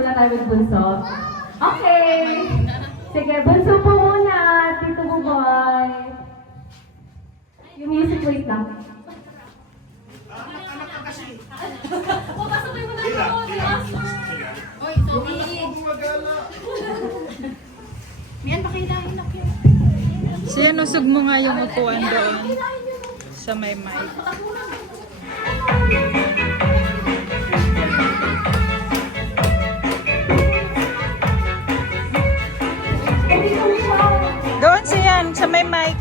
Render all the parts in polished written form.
magsimula tayo with bunso. Okay. Sige, bunso po muna. Tito Buboy. Yung music, wait lang. Pasok mo na ako. Oy, Tommy. Mian, pakilahin na kayo. Siya, nusog mo nga yung upuan doon sa may mic. Doon siyan, sa may mic.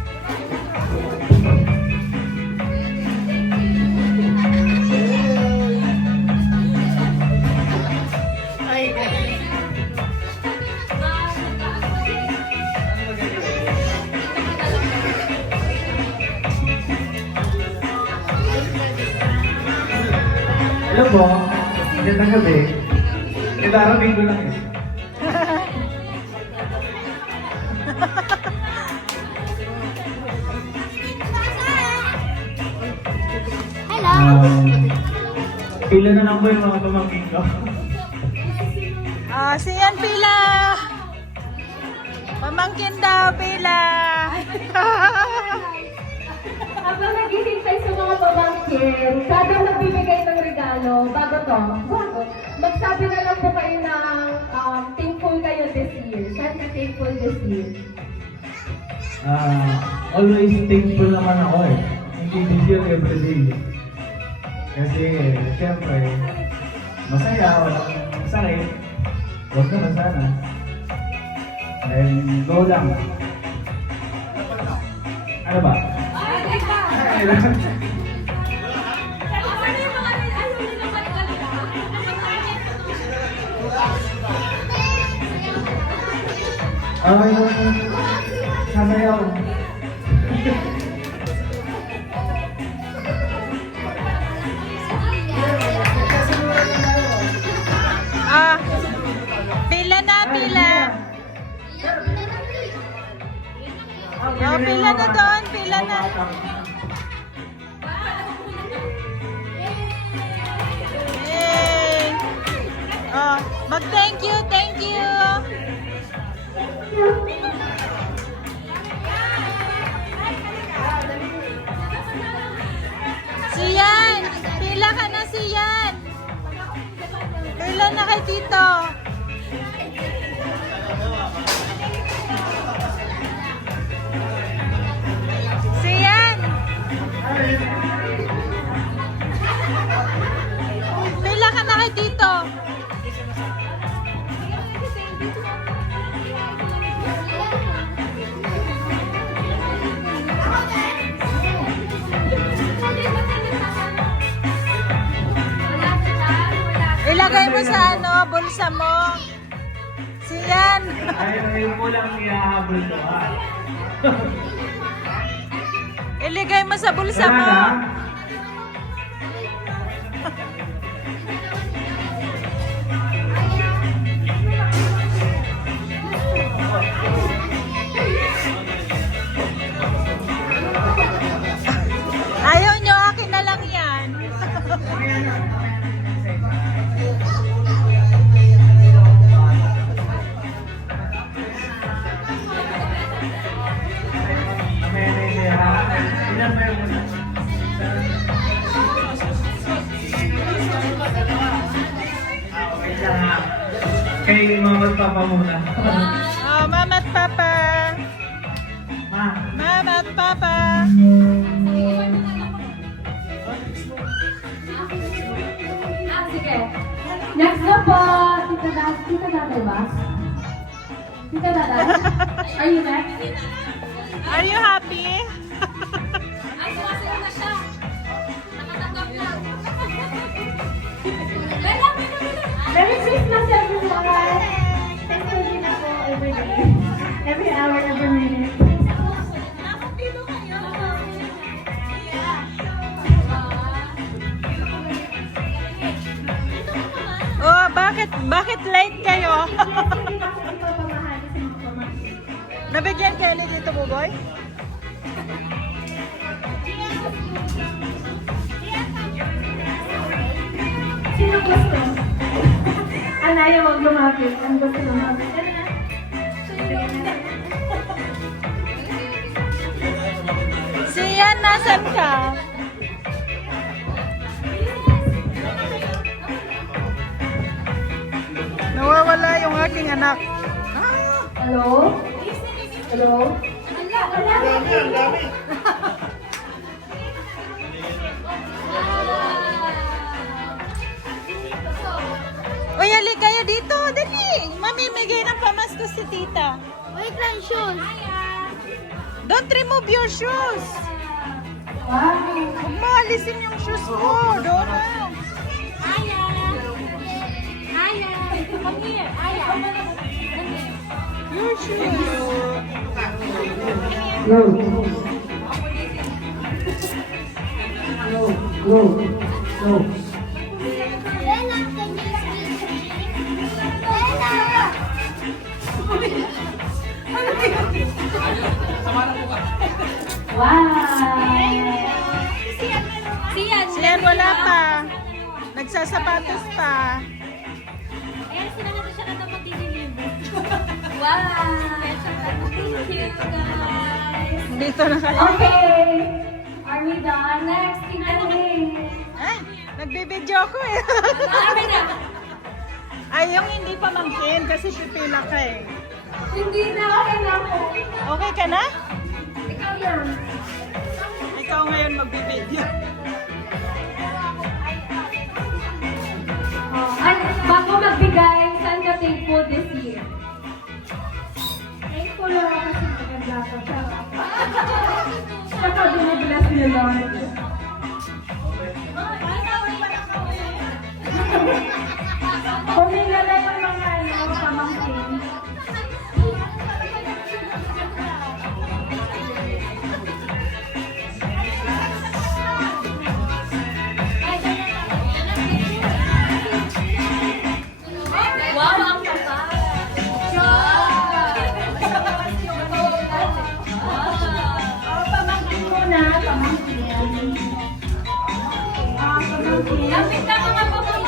Alam mo, magandang gabi. Nilarating ko lang eh. Hello. Pila na lang po yung mga pamangkin ko. Siyan pila. Pamangkin daw pila. Habang naghihintay sa mga pamangkin, kada magbibigay ng regalo, bago magsabi na lang po kayo ng thankful kayo this year. Saan ka thankful this year? Always thankful naman ako eh. Hindi this year everyday. Kasi, syempre, masaya, walang sakit. Huwag naman sana. And go lang. Ano ba? Okay lang. Sasayaw. Pila na, pila. Pila na doon, pila na. Yay! Mag-thank you, thank you. Siyan! Pila ka na, Siyan! Pila na kay Tito. Siyan! Pila ka na kay Tito. Ilagay mo sa bulsa mo. Siyan. Ayaw mo lang ihahabol ko ha. Iligay mo sa bulsa mo. Ayaw nyo, akin na lang yan. Kay mama at papa muna. Mama at papa. Ma. Mama at papa. Sige. Next na po, Tita Daday ba? Tita Daday? Are you next? Are you happy? Ay, sumasayaw na siya. Nakatanggap na. Merry Christmas everyone! Thankful din ako every day. Every hour, every minute. Nakapilo kayo. Oh, bakit late kayo? Nabigyan kayo ni Tito Buboy? Sino gusto? Anaya, wag lumapit. Ang gusto lumapit. Dali na. Siyan, nasan ka? Nawawala yung aking anak. Hello? Hello? Uy, hali kayo dito. Dali. Mamimigay ng pamasko si tita. Wait lang, shoes. Don't remove your shoes. Wow. Huwag mo alisin yung shoes mo. Doon na. Aya. Aya. Come here. Aya. Your shoes. Go. Go. Go. Bella, can you speak? Bella! Wow. Siyan, wala pa. Nagsasapatos pa. Ayan, sinangat siya na mag-deliver. Wow! Thank you, guys. Dito na kayo. Okay. Are we done? Next, tingnan. Ay, nagbibideo ako eh. Marami na. Ay, yung hindi pa mangkin kasi pipila ka eh. Hindi na, okay na po. Okay ka na? Ikaw yan. Ikaw ngayon magbibideo. Ay, bago magbigay, saan ka thankful this year? Thankful ako kasi maganda ka siya. Saka dumabless niya lang. Pumila na yung mga pamangkin. Wow, ang kapal. Pamangkin muna, pamangkin. Pamangkin. Lapit na mga pamangkin.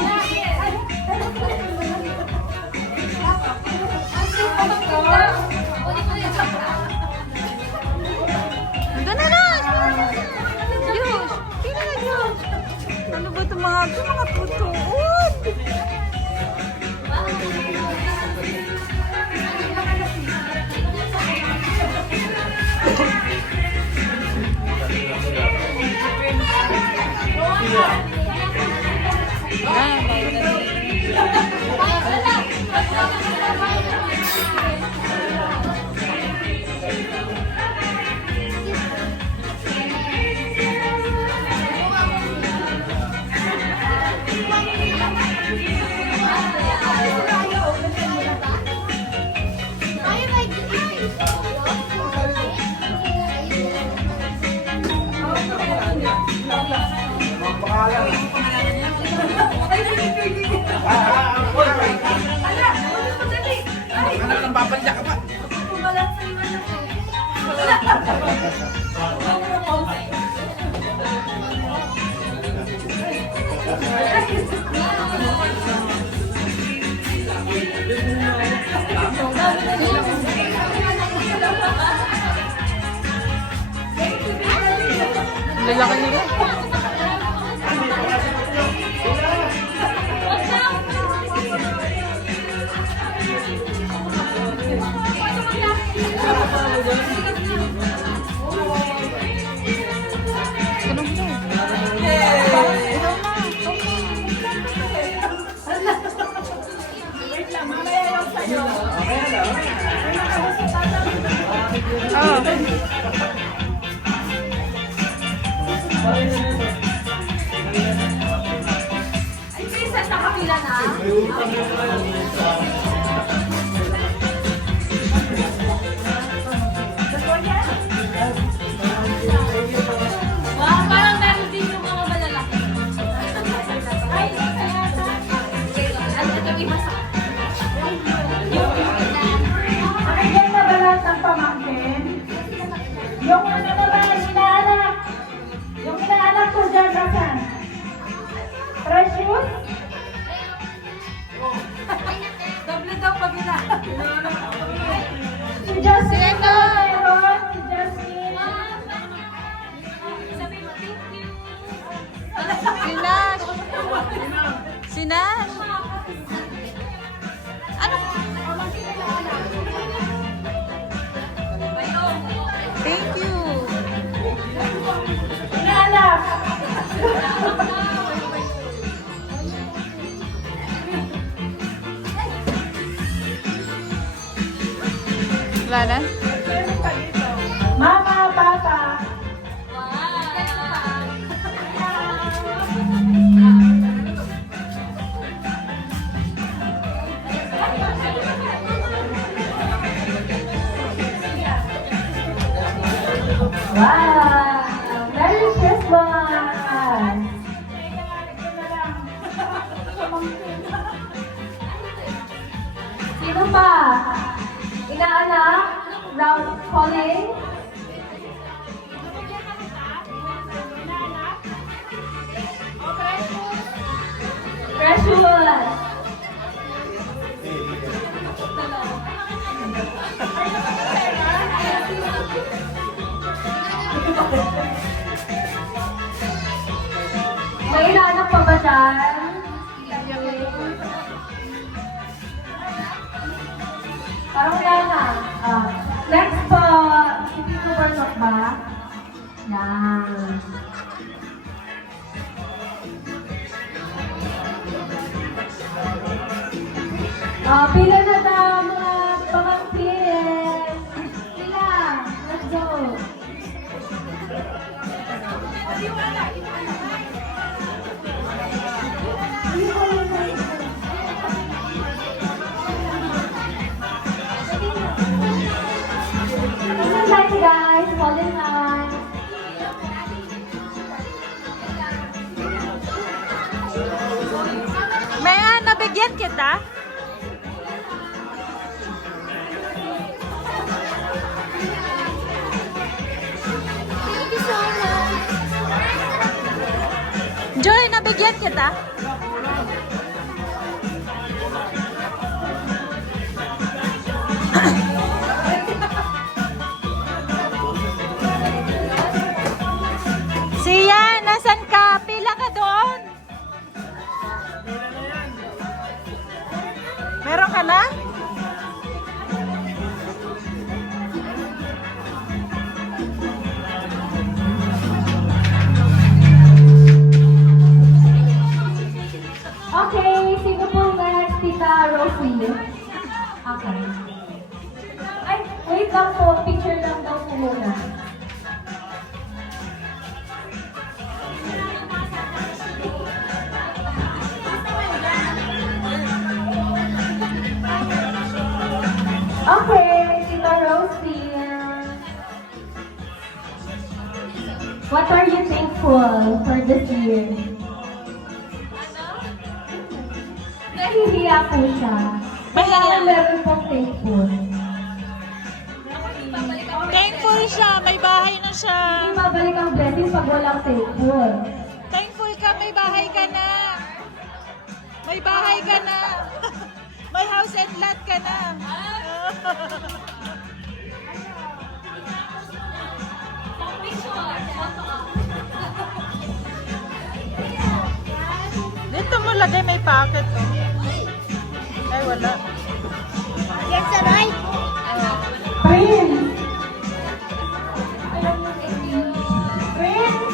Ando na na! Diyos! Kina na Diyos! Ano ba ito mga tutuod? Lalaki nila. Ay, Princess, nakapila na? Wow, parang meron din yung mga malalaki. Ay, kaya Ano ito iba sa... Nakigyan na ba lahat ng pamangkin? Yung ano naman, inaanak. Yung inaanak ko dyan, nasan? Precious? Wala na? Mama, papa. Wow! Merry Christmas! Sino pa? Inaanak? Round calling? Precious! May inaanak pa ba dyan? Parang wala na. Next po, si Tito Bartok ba? Yan. Pila na daw mga pamangkin. Pila. Let's go. Hi guys, fall in line. May nabigyan kita? Joy, nabigyan kita? Siya, nasan ka? Pila ka doon? Meron ka na? Okay, sino po next? Tita Rosie. Okay. Ay, wait lang po. Picture lang daw po muna. Okay, Tita Rosie. What are you thankful for this year? Nahihiya po siya. Kaya meron pong thankful. Thankful siya, may bahay na siya. Hindi mabalik ang blessing pag walang thankful. Thankful ka, may bahay ka na. May bahay ka na. May house and lot ka na. Dito mo lagay, may pocket. Oh. Ay, wala. Prince! Prince!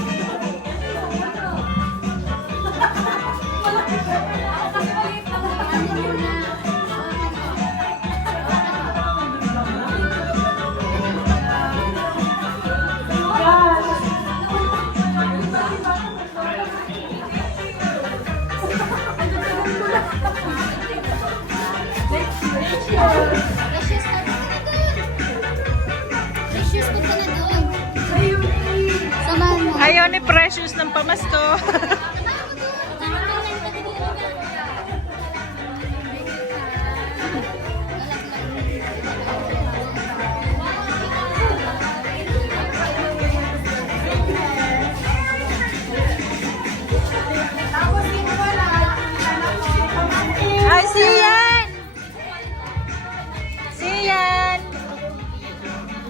Ayaw ni Precious ng pamasko. Ay, Sian! Sian!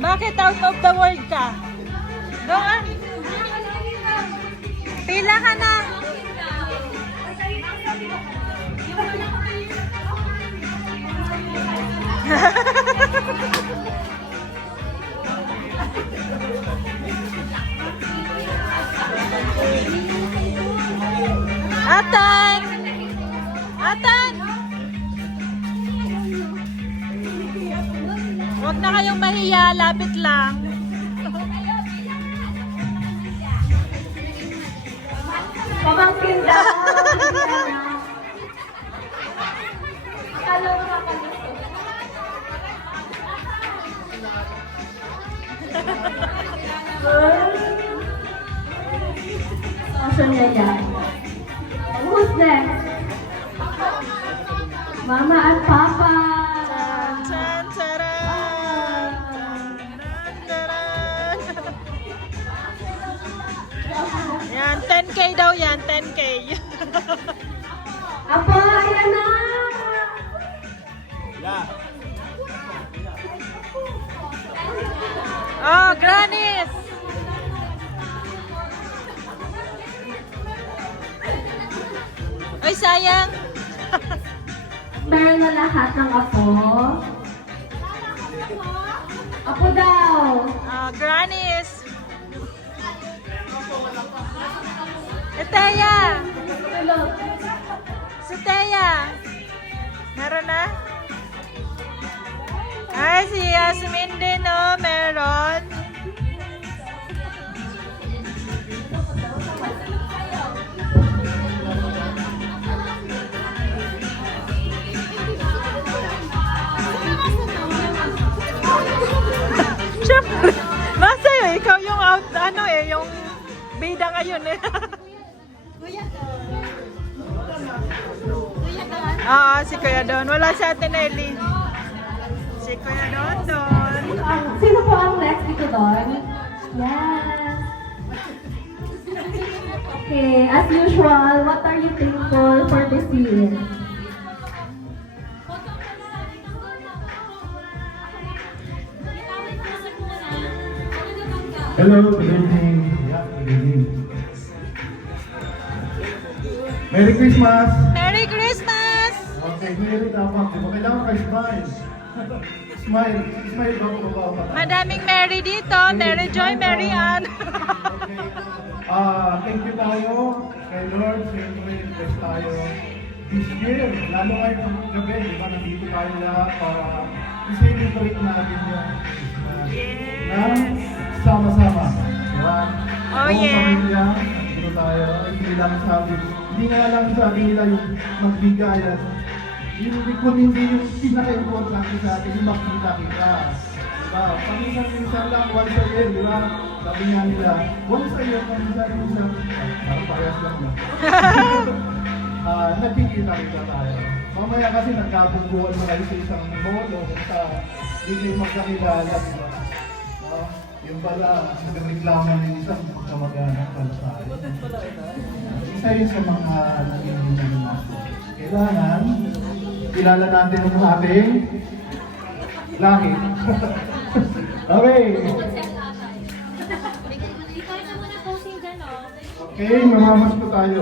Bakit out of the world ka? Doon? Pila ka na. Atan! Atan! Huwag na kayong mahiya, lapit lang. Pamangkin daw. Akala mo makalusot. Asan na yan? Who's next? Mama at Papa. Chan, charan. Charan. Yan, 10K daw yan, 10K. Apo, ayan na! Oh, Grannies! Ay, sayang. Meron na lahat ng apo. Apo daw. Grannies. Teya. Tulog. Si Teya. Meron na? Ay, si Yasmin din, oh. Meron. Siyempre, masaya ikaw yung out, ano eh, yung bida ngayon eh. Si Kuya Don. Wala si Ate Nelly. Si Kuya Don Don. Sino po ang next dito doon? Yes. Okay, as usual, what are you thankful for this year? Hello, good evening. Yeah, good evening. Merry Christmas! Merry Christmas! Okay, Merry dapat. Di ba kailangan ka smile? Smile. Smile ba? Madaming Mary dito. Mary Joy, Mary Ann. Okay. Thank you tayo kay Lord. Siyempre, bless tayo. This year, lalo ngayong gabi, di ba, nandito tayo lahat para i-celebrate natin yung na sama-sama. Di ba? Oh, Buong yeah. pamilya, nandito tayo. Hindi lang sabi, hindi nga lang sabi nila yung magbigay at hindi yung pinaka-importante sa atin, yung makita kita. Diba? Paminsan-minsan lang, once a year, di ba? Sabi nga nila, once a year, paminsan-minsan, parang parehas lang na. Nagkikita kita tayo. Mamaya kasi nagkabungguan mo kayo sa isang mall o sa hindi magkakilala, di ba? Yung pala, nagreklamo ng isang kamag-anak pala tayo. Isa yun sa mga naging natin. Kailangan, kilala natin ang ating langit. Okay. Okay, mamamas po tayo.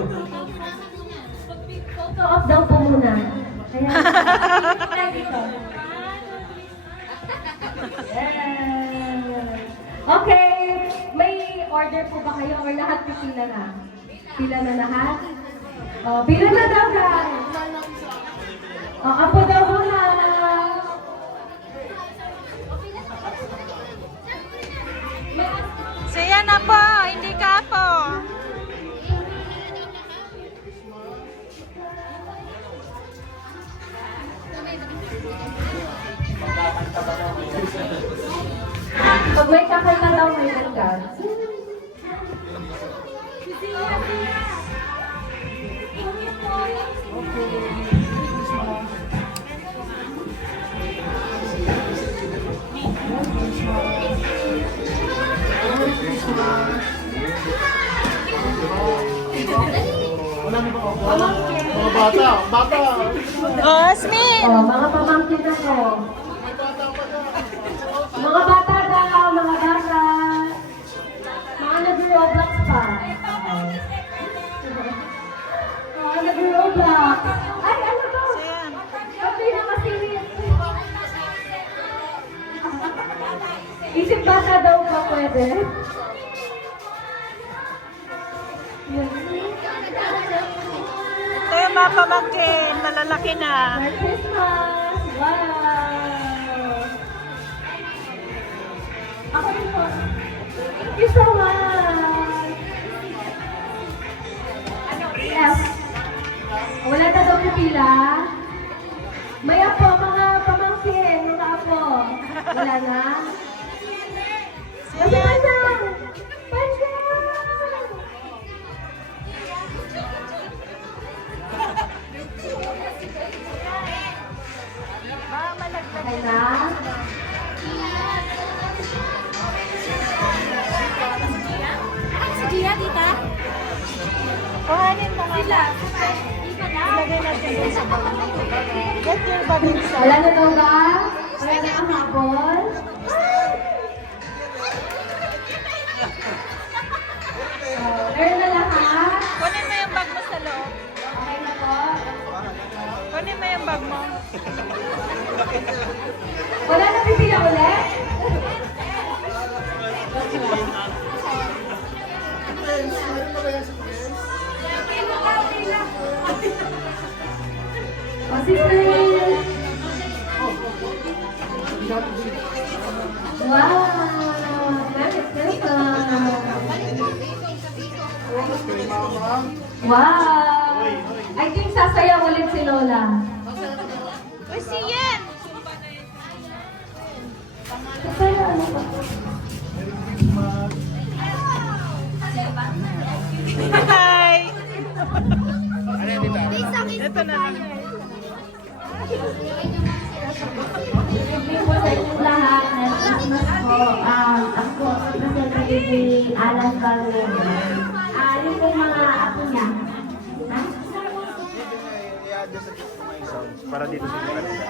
Photo op daw po muna. Kaya, dito. Yes. Okay, may order po ba kayo or lahat pipila na? Pila na lahat? Pila na daw guys. Apo daw muna. Siya na po, hindi ka po. Pag may kakanta daw, may nagkat. Mga bata! Oh, Asmin! Mga pamangkin ako. Mga bata daw, mga bata. Mga nag-Roblox pa. Mga nag-Roblox. Ay, ano to? Sabi na masirit. Isip bata daw pa pwede. Ito yung mga pamangkin, malalaki na. Merry Christmas! Wow! Wala na? Kasi Panjang! Panjang! Okay na? Si Gia, tita? Kuhanin mo nga. Sila. Ilagay natin dun sa bag. Get your bag inside. Wala na daw ba? Wala na ang habol? Meron na lahat? Kunin mo yung bag mo sa loob. Okay na po? Kunin mo yung bag mo. Wala na pipila ulit? O, si Prince! Wow! Very Wow! I think sasayaw ulit si Lola. Uy, si Yen! Sasayaw ano ba? Hi! Ito na lang. Evening po sa inyong lahat. Christmas po. Ako, representative ni Alan Valero. Yung po mga apo niya. Ha? Para dito sa kanila.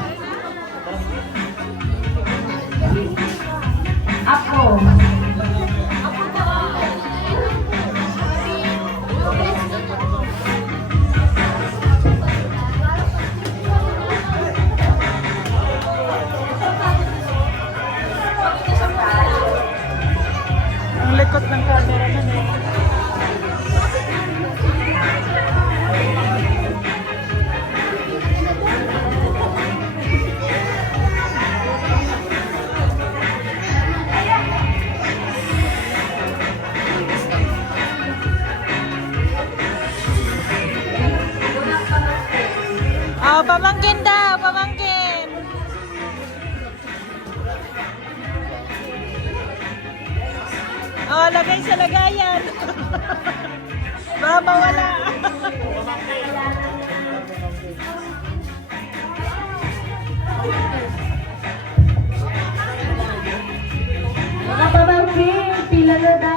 Apo. Ang likot ng camera na eh. Oh, pamangkin daw, pamangkin. Oh, lagay sa lagayan. Baka mawala. Mga pamangkin, pila na daw.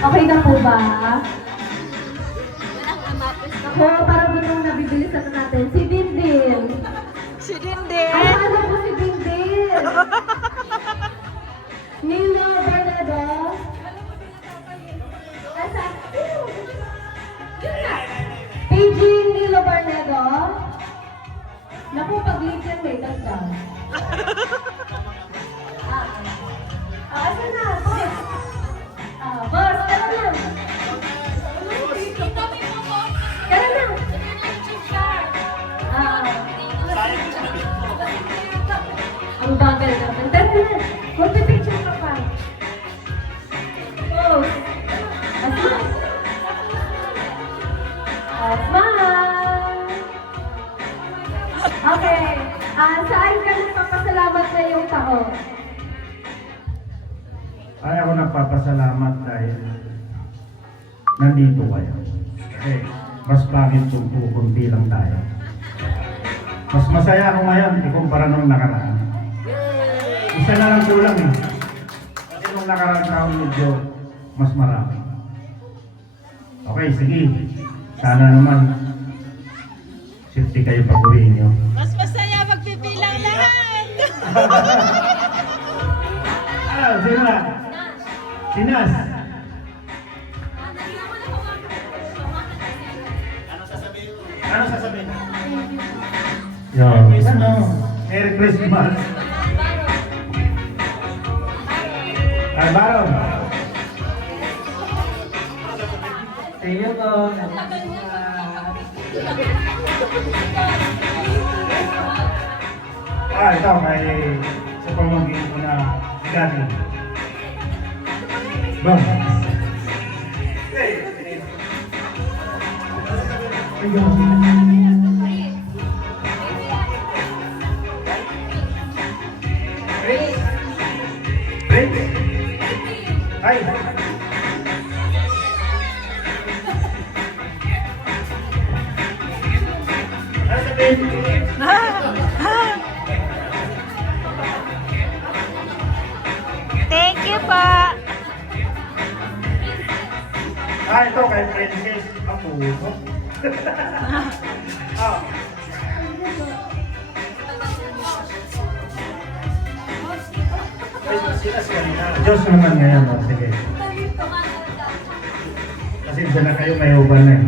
Okay na po ba? Ako, para butong nabibilisan na natin. Si Dindin. Si Dindin. Ano po si Dindin? Nilo Bernardo. Asa? Yun na. Paging Nilo Bernardo. Naku, pag-link yan may dagdag. Asa na? Boss. Boss, tara na. Tara na. Ang bagal naman. Tara na. Magpipicture ka pa. Boss. Asma. Smile. Okay. Saan ka nagpapasalamat na yung tao? Ay, ako nagpapasalamat dahil nandito kayo. Kasi mas pangit kung kukunti lang tayo. Mas masaya ako ngayon ikumpara nung nakaraan. Isa na lang kulang eh. Kasi nung nakaraan taon medyo mas marami. Okay, sige. Sana naman safety kayo pag-uwi nyo. Mas masaya magpipilang lahat. Sino na? Sinas. Ano sasabihin? Yo, ano? Merry Christmas. Ay, Baron. Thank you po. Ito kay sa pamangkin ko na Gani. Bang. Ay. Ano sabihin? Thank you pa. Ito kay Princess ako. Diyos naman ngayon, sige. Kasi dyan na kayo may uban na eh.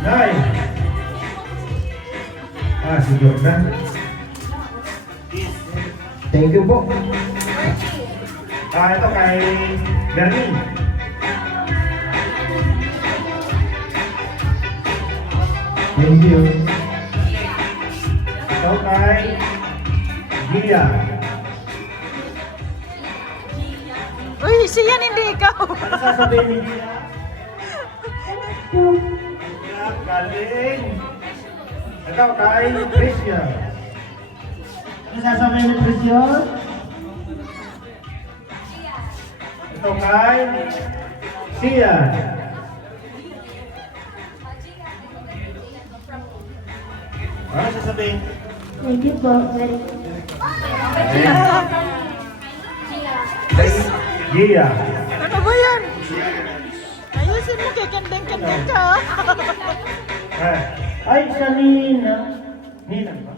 Nay! Si Jordan. Thank you po. Ito kay Bernie. Thank you. Ito kay Gia. Uy, siya hindi ikaw. Ano sasabihin ni Gia? Galing. Ito kay Tricia. Ano sasabihin ni Tricia? Ito kay Sia. Ano sasabihin? Thank you po. Gia. Ano ba yan? Ayusin mo kay kandeng-kandeng ka. Ay, sa Nina. Nina ba?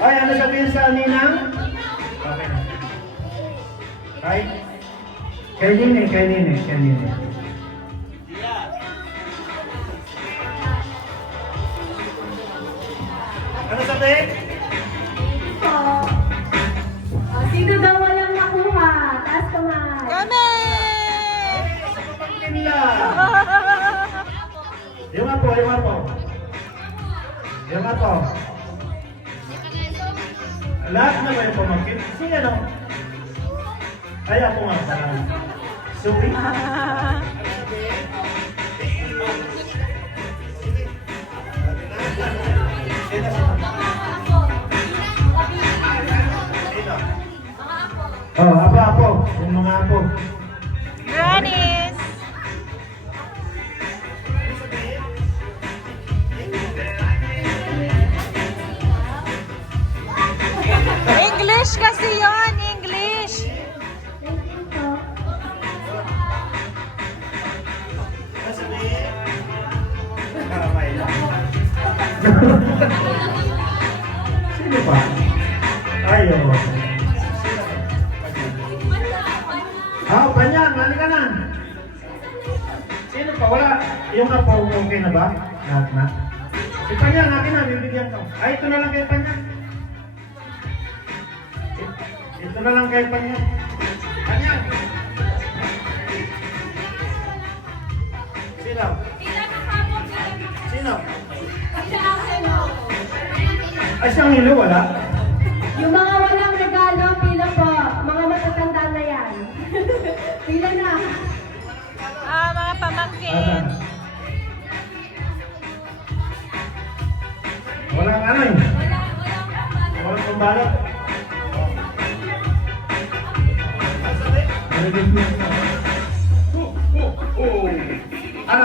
Ay, ano sabihin sa Nina? Okay na. Ay, kay Nina. Ano sabihin? Sino daw walang nakuha? Taas kamay. Kami! Nila. Yung po. Lahat na ba yung pamangkin? Sige, ano? Ay, ako nga pala. Suwi? Apo. Yung mga apo. Grannies! English kasi yon, English. Sino pa? Ayo. Panyan, halika na. Sino pa? Wala. Yung apo, okay na ba? Lahat na. Si Panyan, akin na, bibigyan ko. Ay, ito na lang kay Panyan. Ito na lang kay Panyan. Panyan. Sino? Ay, siyang hilo, wala? Yung mga walang regalo, pila po. Mga matatanda na yan. Pila na. Mga pamangkin. Walang ano eh. Walang pambalot. Ano,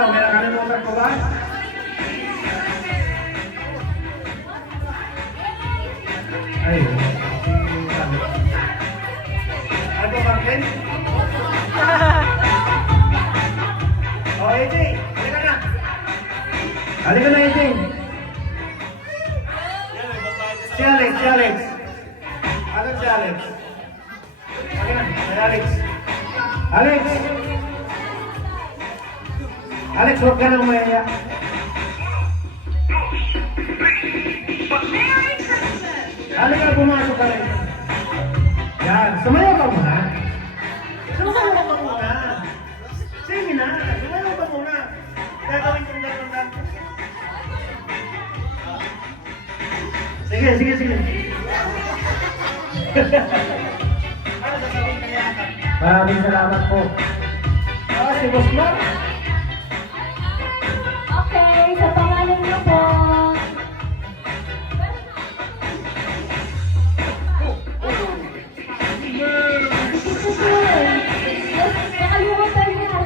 Oh, AJ, halika na. Halika na, AJ. Si Alex, si Alex. Ano si Alex? Halika na, si Alex. Alex! Alex, huwag ka nang umaya. Halika, pumasok ka rin. Yan, sumayaw ka muna. Sumayaw ka muna. Sige na, sumayaw ka muna. Gagawin kong gano'n. Sige, sige, sige. Ano sasabihin kaya ka? Maraming salamat po. Si Boss Mark. Okay, sa pangalan niyo po. Nakalimutan niya.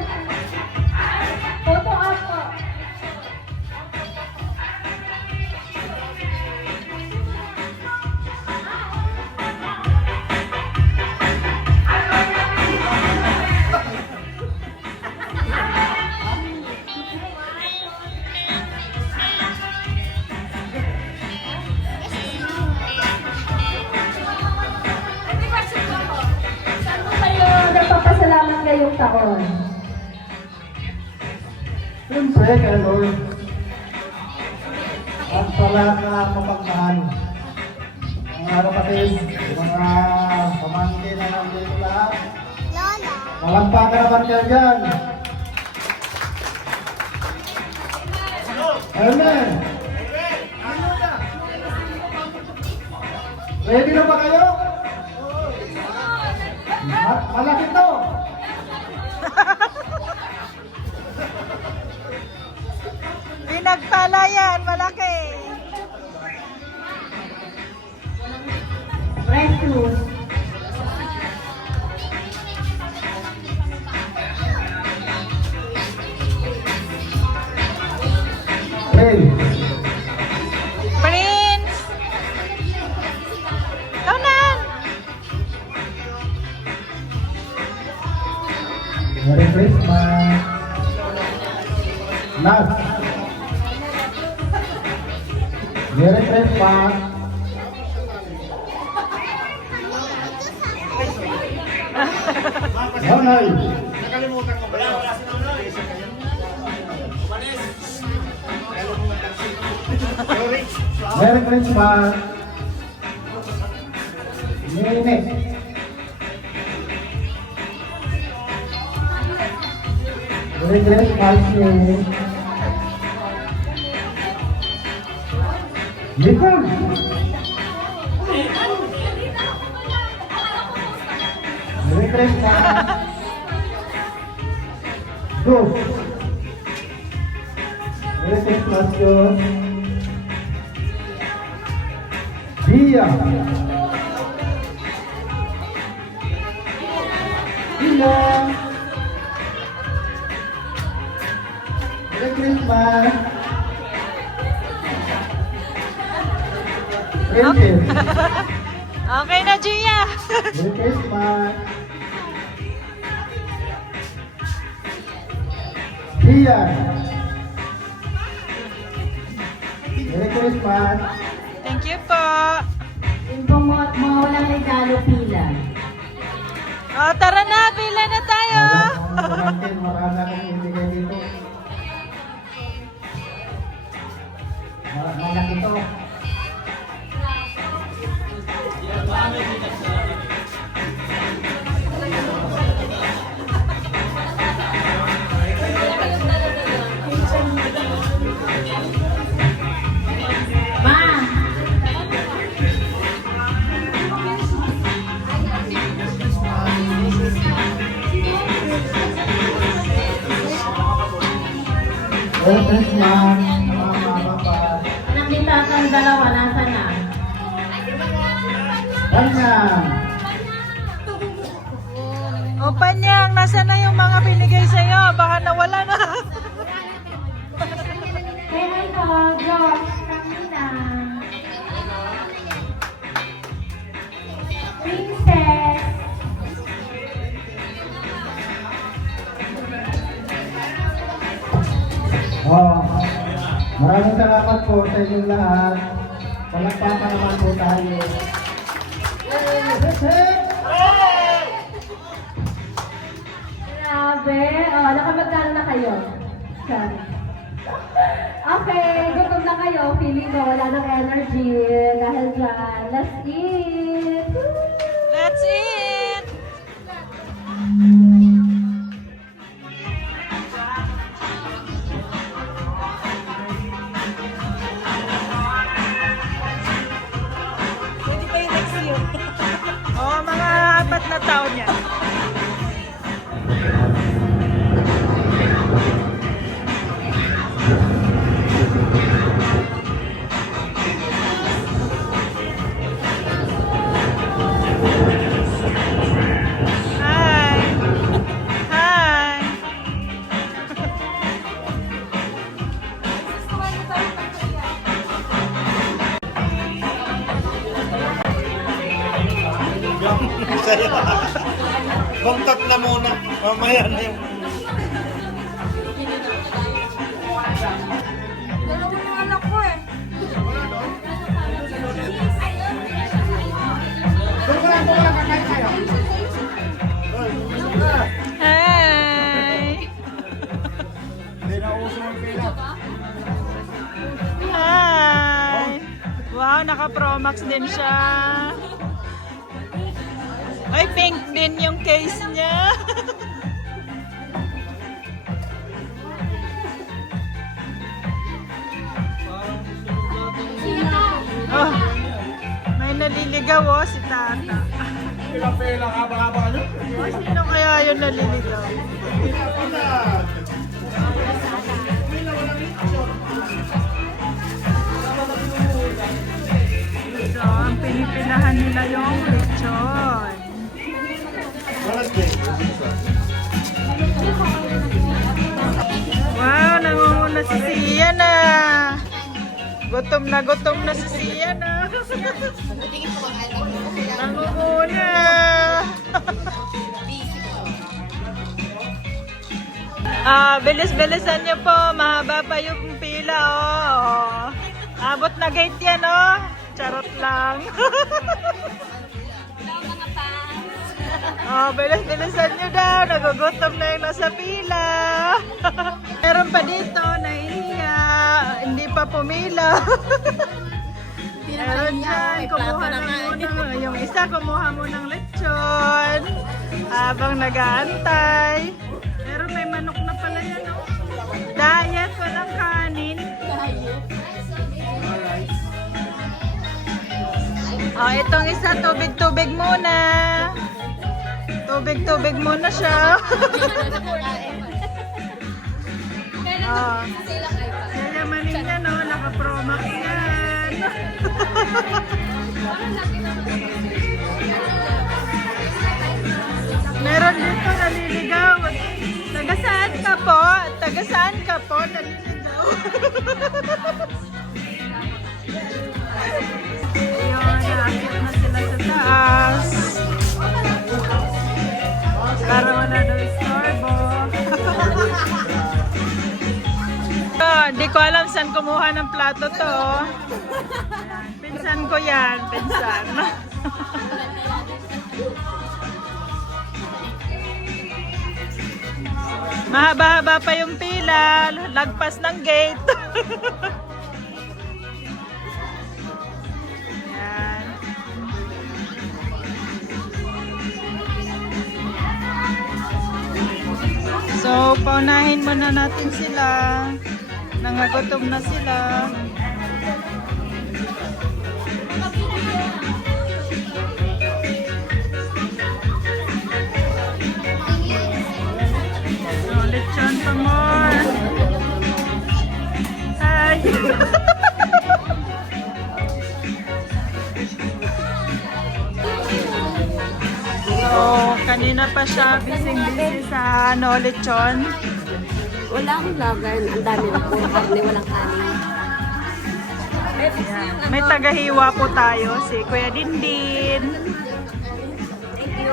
Photo up po. Saan mo kayo nagpapasalamat ngayong taon? Siyempre, kay Lord, at sa lahat na mapagmahal. Mga kapatid, mga pamangkin na nandito lahat, malampakan naman kayo dyan. Amen. Ready na ba kayo? Malaki to. Pinagpalayan, malaki. Precious. Hey. Prince! Kanan! Merry Christmas. Nas. Merry Christmas. Nanay. Nakalimutan ko ba yun? Wala si Nanay. Merry Christmas. Nene. Merry Christmas, Nene. Nicole. Merry Christmas. Go. Merry Christmas, go. Dia. Dia. Merry Christmas. Princess. Okay na, Gia. Merry Christmas. Dia. Merry Christmas. Thank you po. Yung pong mga walang regalo pila. O, tara na, pila na tayo. Marami akong ibigay dito. Malaki to. Ma! Merry Christmas, mama, papa. Nakita kang dalawa, nasa na? Kanya. O, Panyang, nasa na yung mga binigay sa'yo? Baka nawala na. Hey, hi ko, Josh, Camila. Princess. Oh, maraming salamat po sa inyong lahat. Palagpapan naman po tayo. Grabe. Oh, nakamagkano na kayo? Sorry. Okay, gutom na kayo. Feeling ko wala ng energy. Dahil dyan, let's eat! Let's eat! Pwede pa yung next year. Oo, mga 4 na taon yan. Hi! Hi! Bangkat na muna. Mamaya na yung... Dalawang anak ko eh. Hi! Hi! Wow, naka-Pro Max din siya. Ay, pink din yung case niya. Oh, may naliligaw oh, si Tata. Pila-pila ka ba nyo? Oh, sino kaya yung naliligaw? So, ang pinipinahan nila yung lechon. Wow, nangunguna si Sian na. Gutom na si Sian na. Nangunguna. Bilis-bilisan niyo po. Mahaba pa yung pila, oh. Abot na gate yan, oh. Charot lang. Oh, bilis-bilisan nyo daw. Nagugutom na yung nasa pila. Meron pa dito, nahihiya. Hindi pa pumila. Meron dyan, kumuha na muna. Yung isa, kumuha mo ng lechon. Habang nag-aantay. Pero may manok na pala yan, oh. Diet, walang kanin. Oh, itong isa, tubig-tubig muna. Tubig-tubig muna siya. Oh. Yayamanin niya, no? Naka-Pro Max yan. Meron dito naliligaw. Taga-saan ka po? Taga-saan ka po? Naliligaw. Ayun, naakit na sila sa taas. Para wala daw istorbo. Hindi ko alam saan kumuha ng plato to. Pinsan ko yan, pinsan. Mahaba-haba pa yung pila, lagpas ng gate. Yan. So, paunahin muna natin sila. Nangagutom na sila. So, lechon pa more. Hi! So, kanina pa siya busy-busy sa lechon. Wala akong vlogger. Ang dami na po. Karne, walang kanin. May tagahiwa po tayo, si Kuya Dindin. Thank you.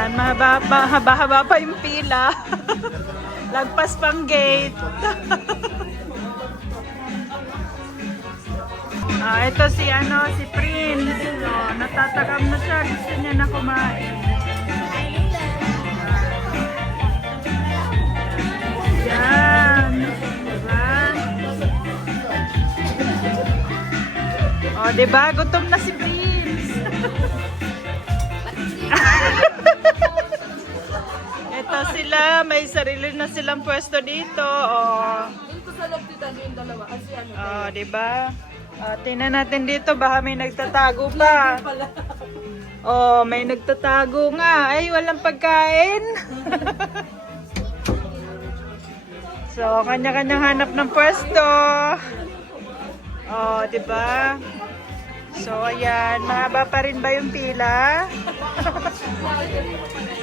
Yan, mahaba pa yung pila. Lagpas pang gate. Ito si Prince. Natatakam na siya. Gusto niya na kumain. Yan. Diba? Diba? Gutom na si Prince. Ito sila. May sarili na silang pwesto dito. Dito sa loob dito yung dalawa. Kasi Diba? Tingnan natin dito. Baka may nagtatago pa. May nagtatago nga. Ay, walang pagkain. So, kanya-kanyang hanap ng pwesto. Diba? So, ayan. Mahaba pa rin ba yung pila?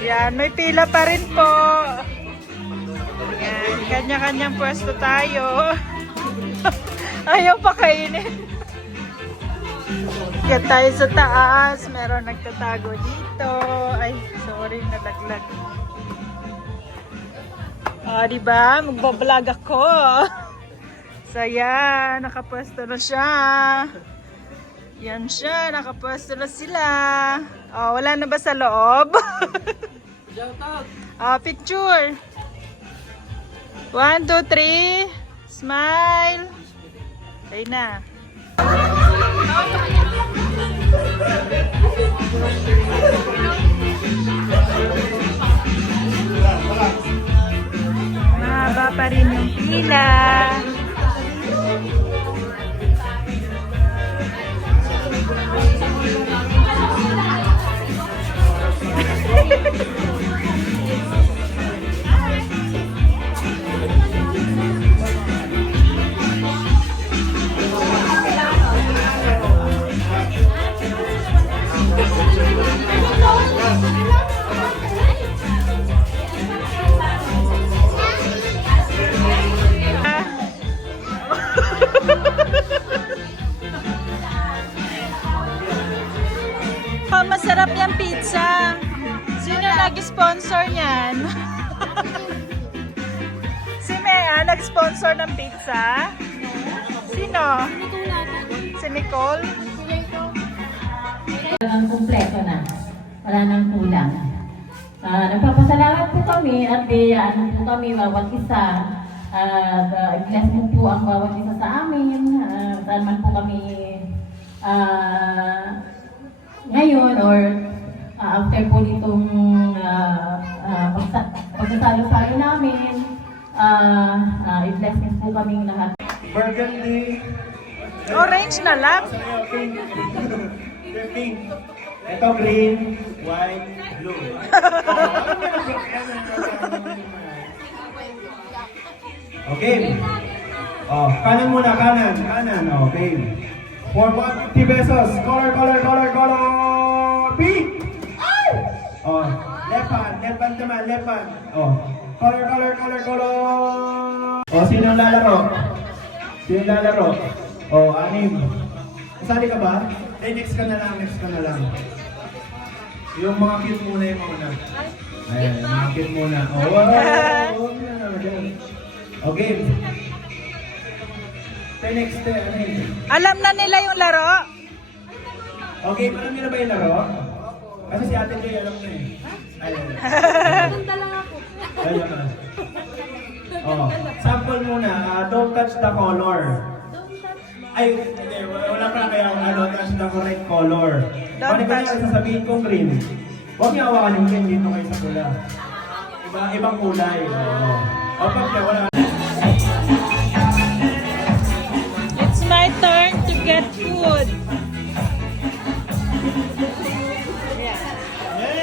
Yan, may pila pa rin po. Yan, kanya-kanyang pwesto tayo. Ayaw pa kainin. Yan tayo sa taas. Meron nagtatago dito. Ay, sorry, nalaglag. Diba? Magbablog ako. So, yan. Nakapwesto na siya. Yan siya. Nakapwesto na sila. Wala na ba sa loob? Picture. 1, 2, 3. Smile. Tayo na. Mahaba pa rin yung pila. Masarap yung pizza. Sino nag-sponsor niyan? Si Mea nag-sponsor ng pizza? Sino? Si Nicole? Kumpleto na. Wala nang kulang. Nagpapasalamat po kami at po kami bawat isa. I-bless mo po ang bawat isa sa amin. Saan man po kami ngayon or after po nitong pagsasalo-salo namin, i-bless po kaming lahat. Burgundy. Orange na lang. Pink. Ito green, white, blue. Okay. Kanan muna, kanan. Okay. For 150 pesos. Color. Pink! Left hand naman, left hand. Color. Sino lalaro? Anim. Kasali ka ba? Next ka na lang. Yung mga cute muna yung mga Ayan, mga cute muna. Okay. Next, Alam na nila yung laro? Okay, alam niyo na ba yung laro? Kasi si Ate Joy alam na eh. Ayun. Ganda lang ako. Ayun. Sample muna. Don't touch the color. Ay, hindi. Wala pa na kaya don't touch the correct color. Paano ba yung sasabihin kong green? Huwag niya hawakan yung green dito kayo sa pula. Ibang kulay. Pag niya, wala. It's my turn to get food.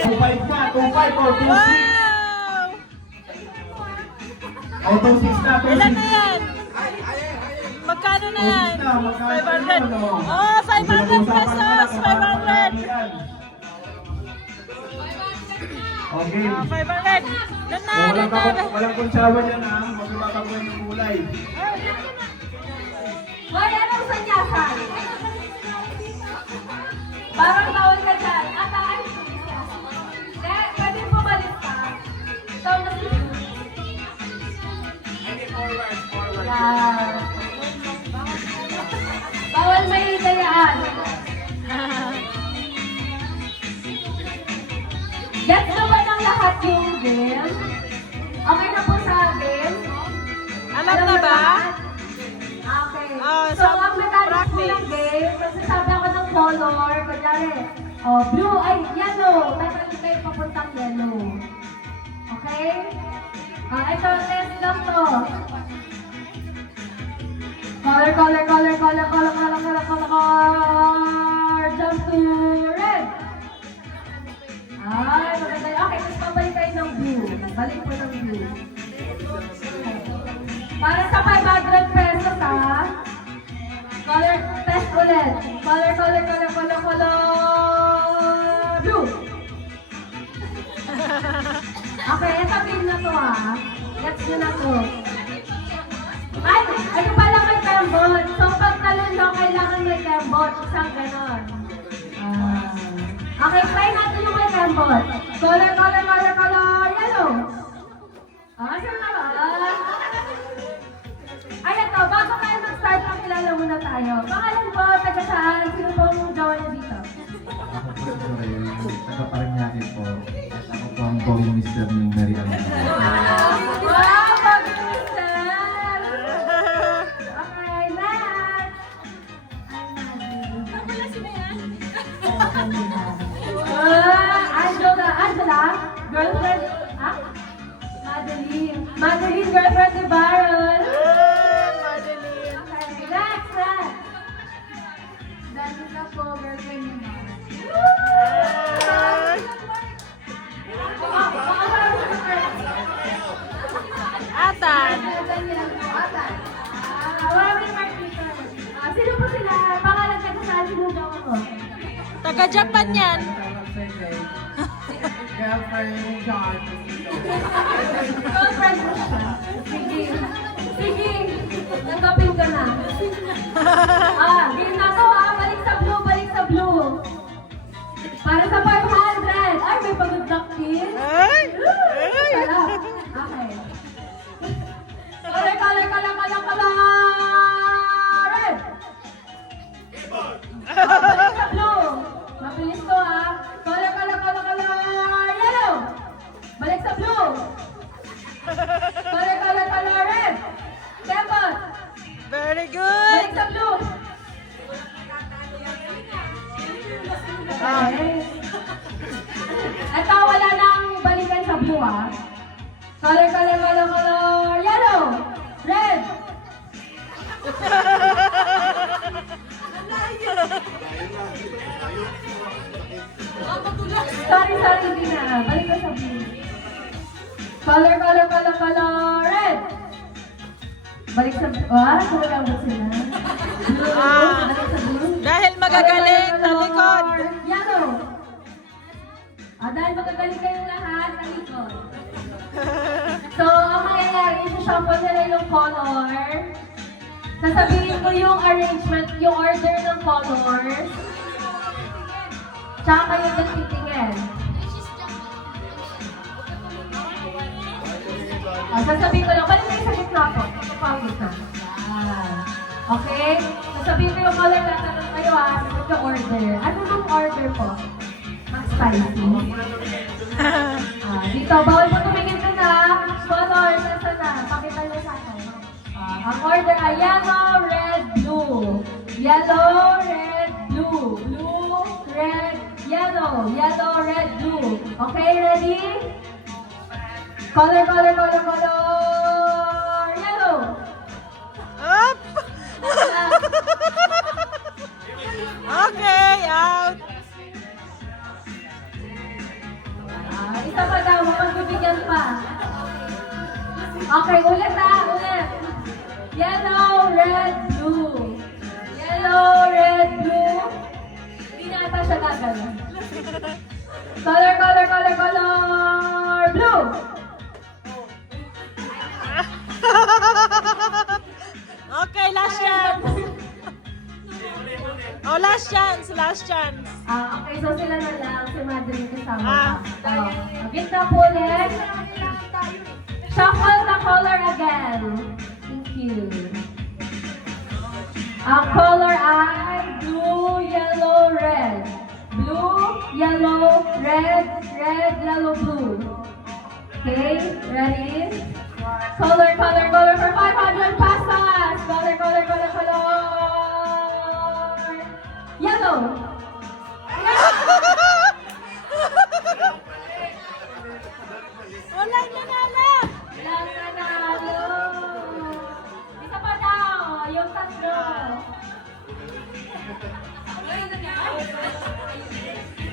2.5 na, 2.5 or 2.6. Wow! O, 2.6 na, 2.6. Ilan na yan? Magkano na yan? 500. 500 pesos! 500! Okay. 500! Doon na! Walang kunsyawa dyan ha. Huwag makakuha yung kulay. Hoy, anong sanyasan? Parang bawal ka dyan. Pwede po Yeah. Bawal may dayaan. Gets na ba ng lahat yung game? Okay na po sa game? Alam na ba? lahat? Okay. Oh, So, sa ang mechanics po practice. ng game, magsasabi ako ng color, kunyari, blue, ay, yellow. Tatalit kayo papuntang yellow. Okay? Ito, test lang to. Color. Jump to red. Ay, maganda. Okay, tapos pabalik kayo ng blue. Balik po ng blue. Para sa 500 pesos, ha? Color test ulit. Color. Blue. Okay, ito game na to, ha? Gets nyo na to. Ay, ano pala may kembot? So, pag talon daw, kailangan may kembot. Isang ganon. Okay, try natin yung may kembot. Color, yellow. Saan na ba? Ay, ito, bago tayo mag-start, pakilala muna tayo. Pangalan po, taga saan? Sino pong gawa niyo dito? Ako po si Rael, taga-Parañaque po. At ako po ang going mister ni Mary Ann. Wow, pag-mister! Okay, next! Angela? Girlfriend? Madeline, girlfriend ni Baron. Madeline. Okay, next! Danica po, girlfriend ni Mama. Atan. Daniel po, ata. Sino po sila? Pangalan ka sa sino daw ako? Taga Japan yan. Girlfriend mo siya. Sige. Nagkapin ka na. Game na to, balik sa blue. Para sa 500. Ay, may pagod luck pin. Ay! Sarap. Okay. Color. Red. Balik sa blue. Mabilis to, ha. Color. Yellow. Balik sa blue. Color. Red. Kembot. Very good. Balik sa blue. Okay. Ito, wala nang balikan sa blue, ha. Color. Yellow. Red. Sorry, hindi na. Balik ka sa blue. Color. Red. Balik sa blue. Kumagambot sila. Blue. Balik sa blue. Dahil magagaling sa likod. Yellow. Dahil magagaling kayong lahat sa likod. So, ang mangyayari, isi-shuffle nila yung color. Sasabihin ko yung arrangement, yung order ng colors. Tsaka kayo din titingin. Sasabihin ko lang, balik kayo sa gitna po. Ito pa ang gitna. Okay? Sasabihin ko yung color, tatanong kayo sasabihin yung order. Ano yung order po? Mas spicy. Dito, bawal po tumingin ka na. Color, nasa na? Pakita nyo sa akin. Ang order ay yellow, red, blue. Yellow, red, blue. Blue, red, yellow. Yellow, red, blue. Okay, ready? Color. Yellow. Up! Okay, out. Isa pa daw, magbibigyan pa. Okay, ulit. Yellow, red, blue. Yellow, red, blue. Hindi na ata siya gagawin. Color. Blue. Okay, last chance. Oh, last chance. Okay, so sila na lang. Si Madeline kasama Ah. pa. Gitna po ulit. Shuffle the color again. Thank you. Color eye, blue, yellow, red. Blue, yellow, red, red, yellow, blue. Okay, ready? Color for 500 pastas. Color. Yellow. Wala nanalo! Walang nanalo. Isa pa daw, yung tatlo.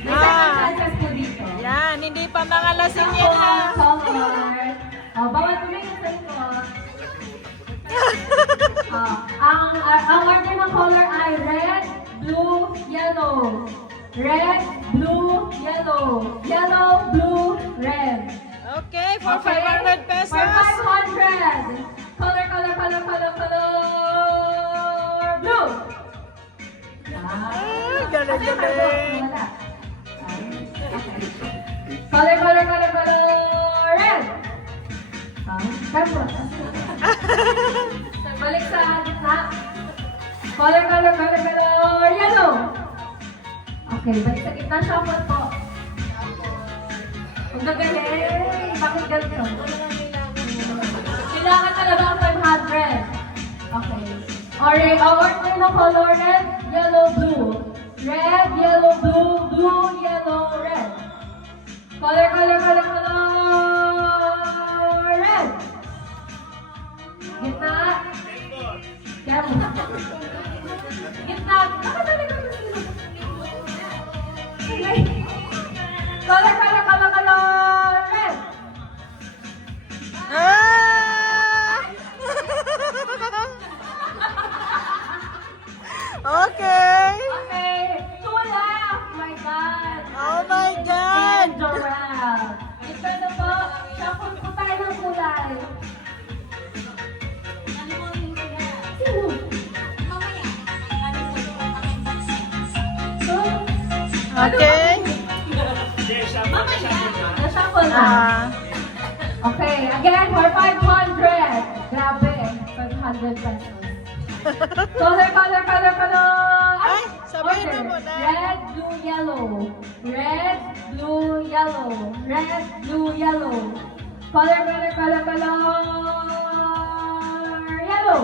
May second chances po dito. Yan, hindi pa mga lasing yan ha. Color. Bawal tumingin sa likod. Ang order ng color ay red, blue, yellow. Red, blue, yellow. Yellow, blue, red. Okay, for Okay? 500 pesos. For 500. Color. Blue. Ay, galing. Wala. Color. Red. Tempo. Balik sa gitna. Color. Yellow. Okay, balik sa gitna. Shuffle po. Ang gagaling. Bakit ganito? Kailangan talaga ang 500. Okay. Alright, order ng color red, yellow, blue. Red, yellow, blue, blue, yellow, red. Color. Red. Gitna. Gitna. Gitna. Color. Red. Ah! Okay. Okay. Two left. My God. Oh my God. And Dorel. Ito na po. Shuffle po tayo ng kulay. Sino? So, Okay. na-shuffle na. Ah. Okay, again, for 500. Grabe, 500 pesos. Color. Ay, sabay Order. na muna. Red, blue, yellow. Red, blue, yellow. Red, blue, yellow. Color. Yellow.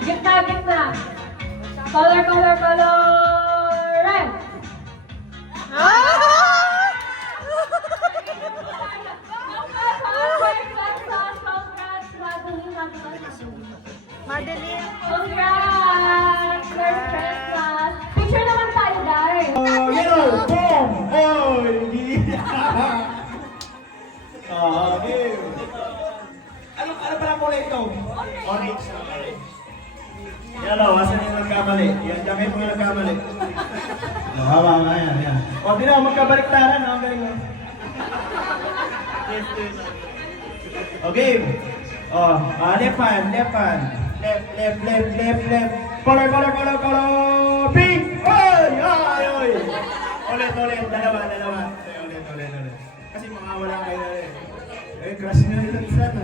Gitna. Color. Red. Ah! Madeline. Congrats! Merry Christmas! Picture naman tayo, guys! Oh, yellow, boom! Oh, hindi. Okay. Ano pala kulay ito? Orange. Yellow, asan yung nagkamali? Yan, jacket mo yung nagkamali. Hawa nga yan. O, di na, magkabaliktaran. Okay. Okay. Oh, left hand. Left. Color. Pink! Oy! Ulit. Dalawa. Ulit. Kasi makawala kayo na rin. Crush na rin sana.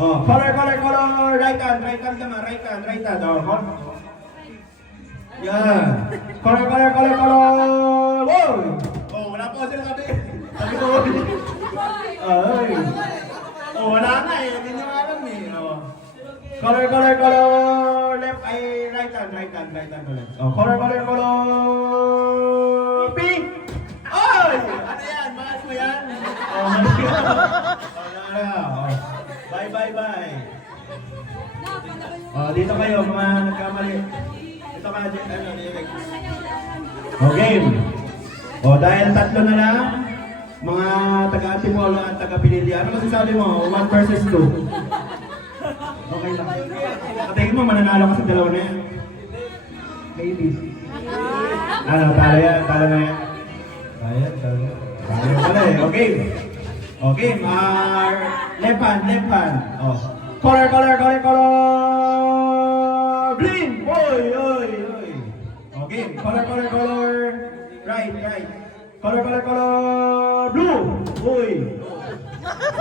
Oh, color. Right hand naman. Right hand. Oh, yan. Color. Wow! Oh, wala pa kasi nakabi. Sabi ko. Ay. Oh, wala na eh. Hindi nyo alam eh. Oh. Color. Left ay right hand ulit. Oh, color. Pink! Ay! Ano yan? Mahal mo yan? Oh, mahal mo yan. Oh. Bye. Oh, dito kayo, mga nagkamali. Dito ka, Derek. Okay. Oh, dahil tatlo na lang, mga taga-Antipolo at taga-Pinilya. Ano masasabi mo? 1 versus 2. Okay lang. Tingin mo, mananalo ka sa dalawa na yan. Maybe. Ano, talo na yan. Talo pala eh. Okay. Left hand. Oh. Color. Green! Oy! Okay. Color. Right. Color. Blue! Uy!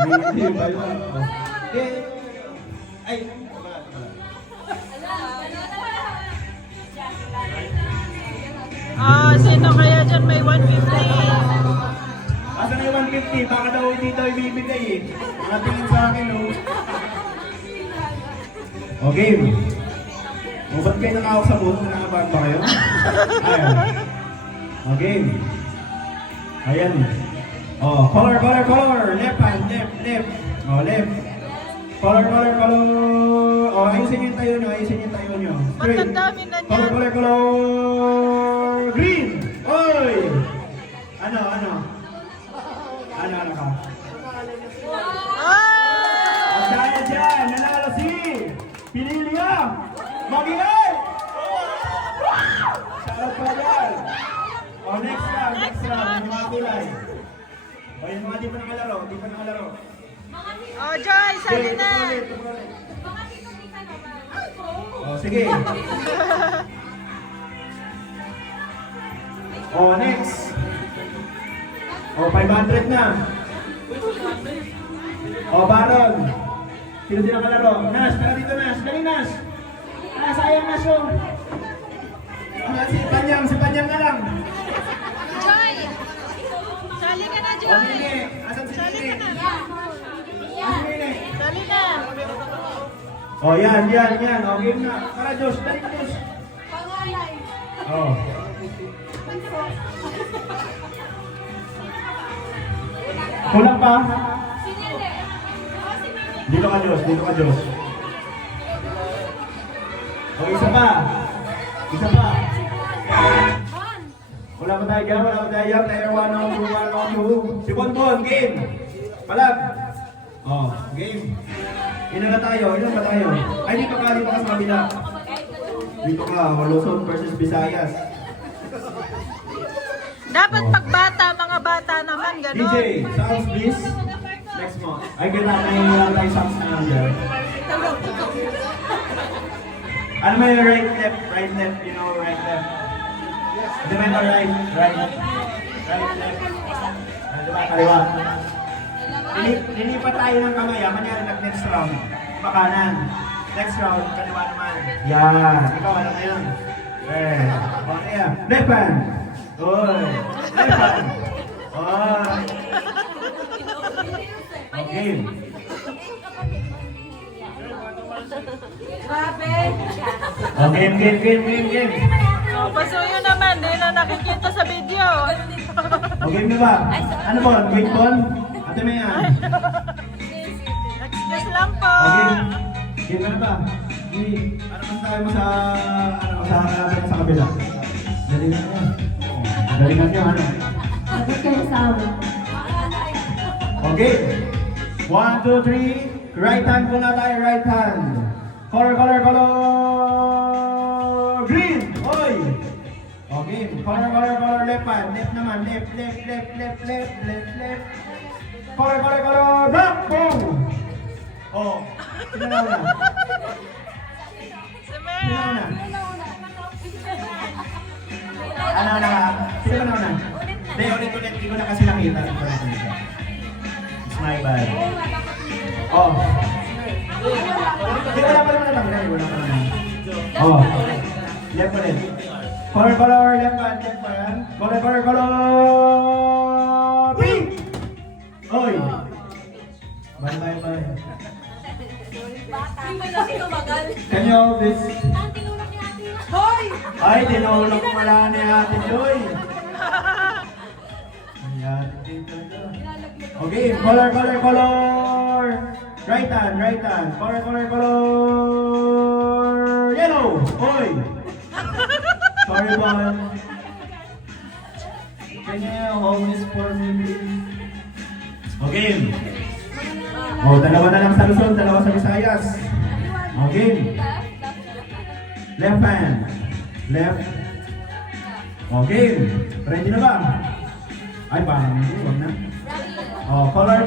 Hindi ba yun? Okay. Ay, Sino kaya dyan may 150? Asa na yung 150? Baka daw hindi daw ibibigay eh. Nakatingin sa akin, oh. O, game. O, ba't kayo nakawak sa boot? Nakabag ba kayo? Ayan. O, game. Ayan. O, color. Left hand, left. O, left. Color. O, ayusin yung tayo nyo. Straight. Ba't ang dami na niyan? Color. Green. Oy! Ano ka? Ah! At dahil dyan, nanalo si Pinilia Magingay! Shoutout pa dyan! O, next round, yung mga kulay. O, yung mga di pa nakalaro. Oh, Joy, sali na! Ulit. O, sige. O, next. O, 500 na. O, Baron. Sino din ang kalaro? Nash, tara dito, Nash. Dali, Nash. Sayang, Nash, oh. Si Panyang na lang. Joy! Sali ka na, O, Joy! Nini. Asan si Sali Nini? ka na! Nini. Sali na! O, yan. O, game na. Tara, Josh. Dali, Josh. O. Kulang pa? Dito ka, Josh. O, isa pa. Wala pa tayo dyan. Player 1 on 2. Si Bonbon, game. Palag. O, game. Ilan ba tayo? Ay, dito ka sa kabila. Dito ka, Luzon versus Visayas. Dapat pagbata, mga bata naman, DJ, gano'n. sounds please. Next mo. Ay, kita may tayo sounds na lang dyan. Ano may right, left, you know, right, left. Hindi ba yung right, left. Diba, kaliwa. Lilipat tayo ng kamay, manyari next round. Pakanan. Next round, kaliwa naman. Yan. Ikaw, alam na yun. Okay. Left hand. Oy. Left hand. Oy. Okay. Game. Oh, pasuyo naman, di na nakikita sa video. Okay na ba? Ano ba? Wait ball? Ate may yan. Excuse lang po. Okay. Game na ba? Ano man tayo mo sa sa kabila? Galingan nyo. Galingan nyo, ano? Bakit kayo sama? Okay. 1, 2, 3. Right hand muna tayo, right hand. Color. Green! Oy! Okay. Color. Left hand. Left naman. Left. Color. Black! Boom! Oh. Sino na una? Si Sino Mea. na? Ano na ka? Sino ba na una? Hindi, ulit. Hindi ko na kasi nakita. It's my bad. Oh. Hindi, wala pa naman natanggal. Oh. Left ulit. Color. Left hand. Color. Pink! Oy! Bye. Can you hold this? Ay, tinulog pala ni Ate Joy. Ayan, okay, color. Right hand. Color. Yellow. Oy. Sorry, boy. Can you hold this for me, please? Okay. Oh, dalawa na lang sa Luzon, dalawa sa Visayas. Okay. Left hand. Left. Okay. Ready na ba? Ay, parang hindi. Huwag na. Oh, color.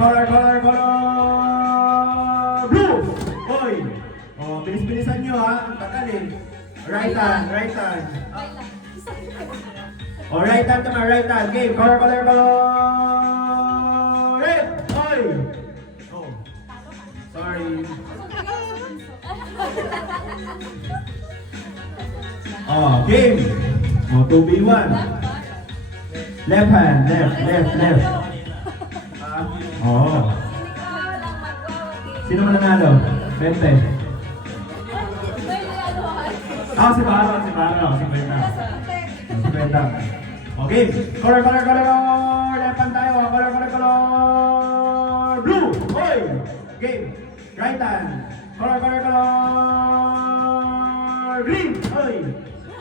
Blue! Hoy! Oh, bilis-bilisan nyo ha. Ang tagal eh. Right hand. Oh, right hand naman, right hand. Game. Color. Red! Hoy! Oh. Sorry. Oh, game. O, 2v1. Left hand, left. Oo. Sino mananalo? 20. Si Baro. Si 50. Okay. Color. Left hand tayo. Color. Blue. Hoy. Game. Right hand. Color. Green. Hoy.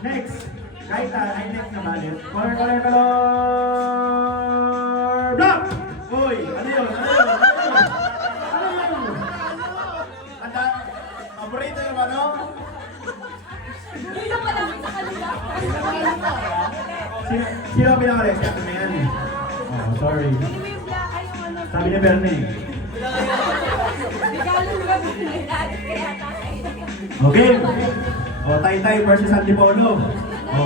Next. Right hand. Ay, next na balik. Color. Black. Hoy. Ano yun? Paborito yung ano? Sino ang pinakalis? Ako na yan eh. Oh, sorry. Sabi ni Bernie. Okay. O, Taytay versus Antipolo. O,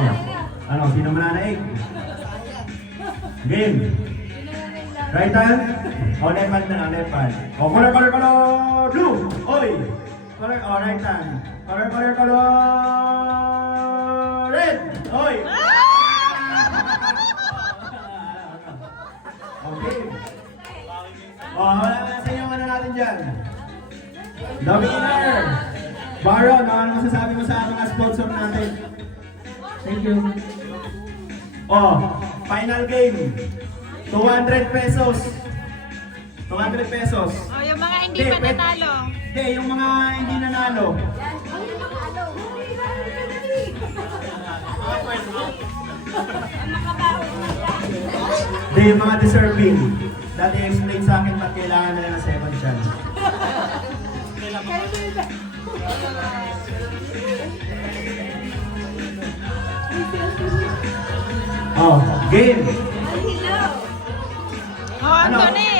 ano, sino mananaig? Game. Right hand? O, left hand na, left hand. O, color. Blue. Oy. Color, right hand. Color. Red. Oy. Okay. O, sa inyo ano natin dyan? The winner! Baron, ano masasabi mo sa mga sponsor natin? Thank you. Oh, final game. 200 pesos. 200 pesos. Oh, yung mga hindi pa nanalo. Hindi, yung mga hindi nanalo. Hindi, yung mga deserving. Dati explain sa akin ba't kailangan nila ng second chance. Oh, game. Oh, Anthony.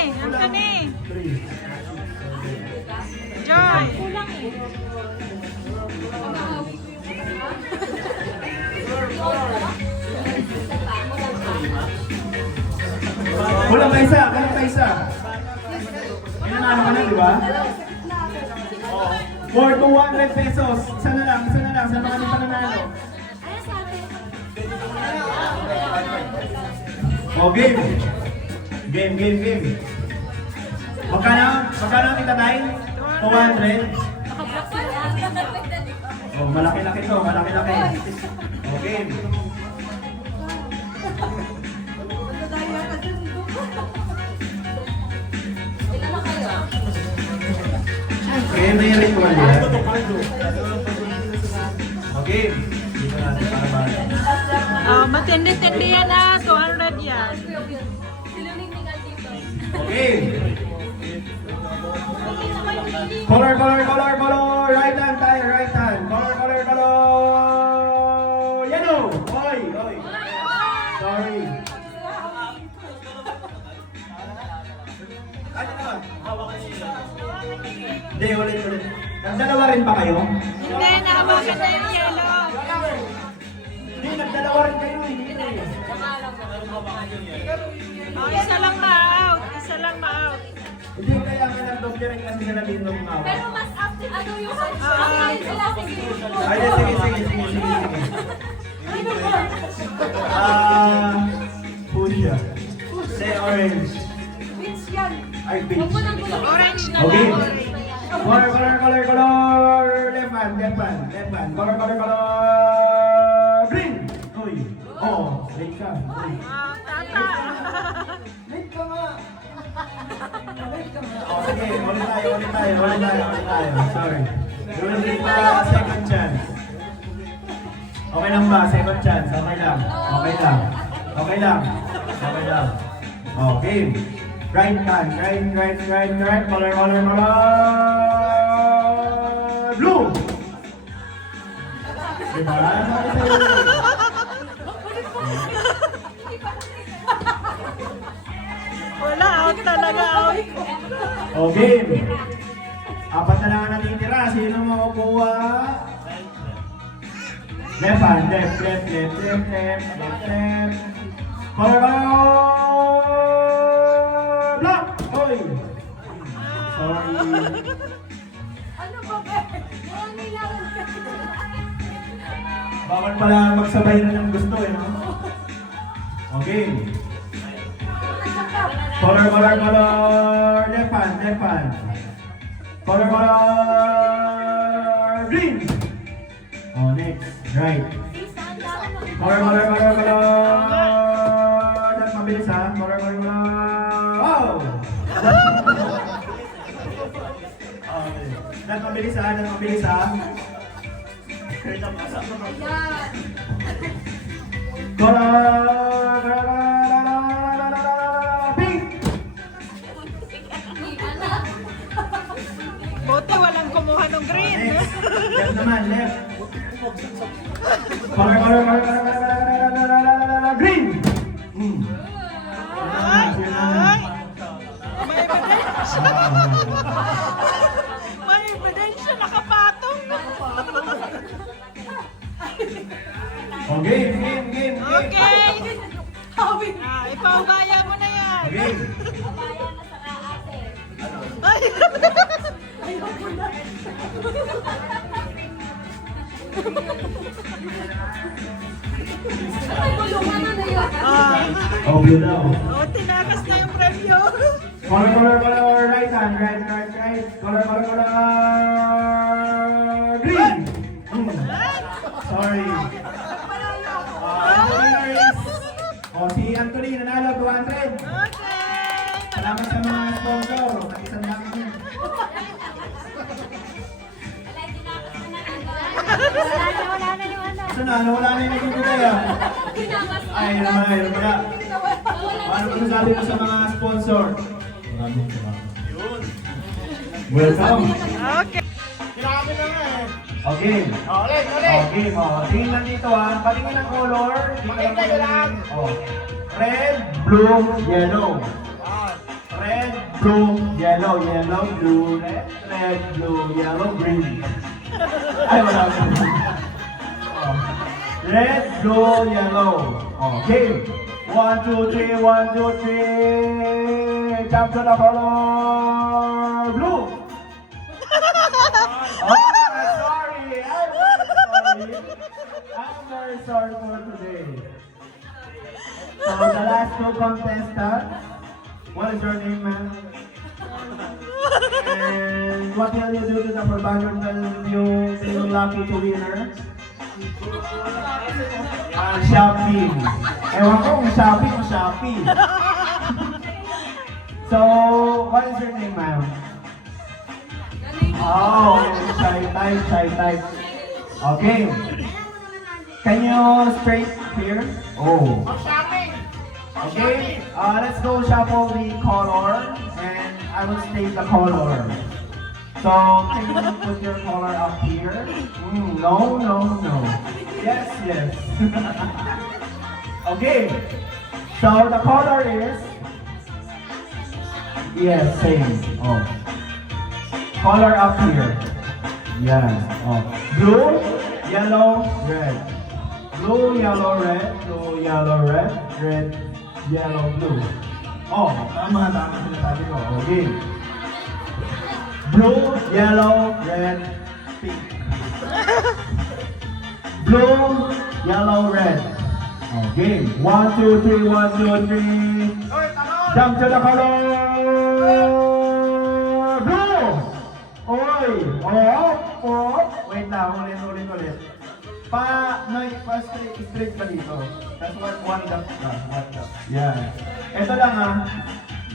Joy. Kulang pa isa. Pinanalo ka na, di ba? For 200 pesos. Isa na lang. Sa mga hindi pa nanalo. Oh, game. Magkano ang itatay? 200? Oh, malaki-laki to. Oh, game. Okay, may ritual yan. Okay. Dito natin para ba? Oh, matindi-tindi yan na. 200 yan. Okay. Color. Right hand tayo, right hand. Color. Yellow. Oy. Sorry. Ano naman? Hindi, ulit. Nagdalawa rin pa kayo? Hindi, nakabagan na yung yellow. Hindi, nagdalawa rin kayo. Oh, isa lang ma-out. Hindi, kaya nga nagdoble rin kasi na nabindong mga. Pero mas active ano yung active sila sa grupo. Ay, sige. Fuchsia. Say orange. Which yan? Ay, peach. Orange na Okay. lang. Orange. Color. Left hand. Color. Green. Uy. Oh, late ka. Ah, tata. Oh, sige, ulit tayo. Sorry. Ulit pa second chance. Okay lang ba? Second chance. Okay lang. Okay. Right hand. Right. Color. Blue. Diba? Wala, out talaga, out. Okay. Apat na lang ang natitira. Sino makukuha? Left hand. Left. Color. Black. Oy. Sorry. Ano ba ba? Kailangan Bawal pala magsabay na ng gusto eh, no? Okay. Color, color, color. Left hand, left hand. Color, color. Green. Oh, next. Right. Color, color, color, color. That's mabilis ha. Color, color, color. Wow! Okay. That's mabilis ha. That's mabilis ha. Color, pink. Buti walang kumuha ng green. Next. Left naman, left. Color, color, color, color, color, green. Ay, ay. May ebidensya. May ebidensya, nakapatong. Okay, game. Okay. Ipaubaya mo na yan. Okay. Ay. Ah, Oh, blue daw. oh, tinakas na yung premyo. Color, color, color, right hand, right. Color, color, color, green. Sorry. Winner is, si Anthony, nanalo, 200. Okay. Salamat sa mga sponsor. Nag-isang lang yun. Wala na yung nagbibigay ah. Ay, naman. Ano po sabi mo sa mga sponsor? Maraming salamat. Welcome. Okay. Okay. Okay, tingnan dito ha. Patingin ang color. Tingnan lang. Oh. Red, blue, yellow. Red, blue, yellow, blue, red, blue, yellow, green. Ay, wala ko. Oh. Red, blue, yellow. Okay. 1, 2, 3, 1, 2, 3. Jump to the color blue. Oh, sorry. I'm very sorry for today. So the last two contestants. What is your name, man? And what will you do to the Purbanger when you feel lucky to winner? Shopping. Ewan ko kung shopping o shopping. So, what is your name, ma'am? Oh, shy type. Okay. Can you straight here? Oh. Okay, let's go shuffle the color and I will state the color. So, can you put your color up here? No. Yes. Okay, so the color is, yes, same. Oh. Color up here. Yeah. Oh. Blue, yellow, red. Blue, yellow, red. Blue, yellow, red. Red, yellow, blue. Oh, tama sinasabi ko. Okay. Blue, yellow, red, pink. Blue, yellow, red. Okay. 1, 2, 3, 1, 2, 3. Jump to the color. Blue. Oy. Oh. Wait lang. Ulit. Straight ka dito. That's one gap ka. Yeah. Ito lang ha.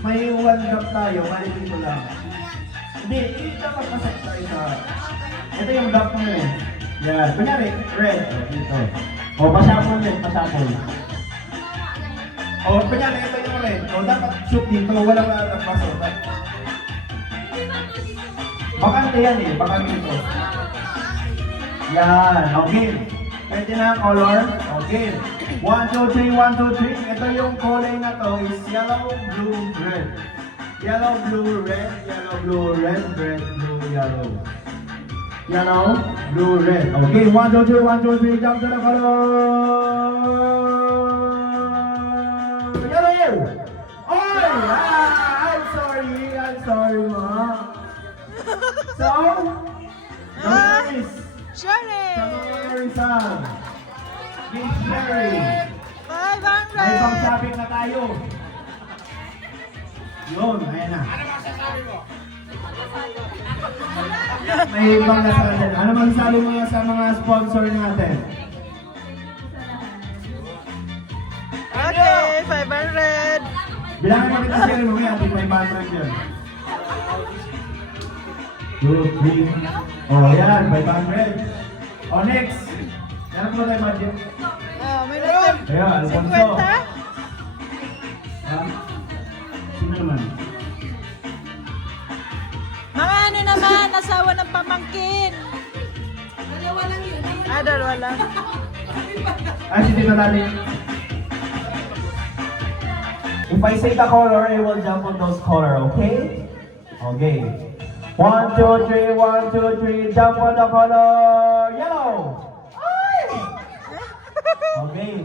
May one gap tayo. Mali dito lang. Hindi. Dito magpasak tayo sa... Ito yung gap mo eh. Yeah. Kunyari, red. Dito. O, pasapol din. O, kunyari, ito yung red. O, dapat shoot dito. Walang nagpasok. Bakante yan eh. Bakante ito. Yan. Okay. Pwede na ang color. Okay. 1, 2, 3, 1, 2, 3. Ito yung kulay na to is yellow, blue, red. Yellow, blue, red. Yellow, blue, red. Red, blue, yellow. Yellow, blue, red. Okay. 1, 2, 3, 1, 2, 3. Jump to the color. Yellow. Oy! I'm sorry, ma. So, Ah, nice. Shirley. Rizal. Miss Sherry. May 500. pang shopping na tayo. Yun, ayan na. May ibang nasabi. Ano masasabi mo sa mga sponsor natin? Okay, 500. Bilangin mo kita siya rin mamaya, ating may background yun. 2, 3. Oh, yan, 500. Oh, next. Yan po tayo budget. Oh, may nag Ayan, Alfonso. 50. Ha? Sino naman? Mga ano naman, asawa ng pamangkin. Dalawa lang yun. Dalawa lang. Ay, si Tita Lali. If I say the color, I will jump on those color, okay? Okay. 1, 2, 3, 1, 2, 3, jump on the color yellow. Okay.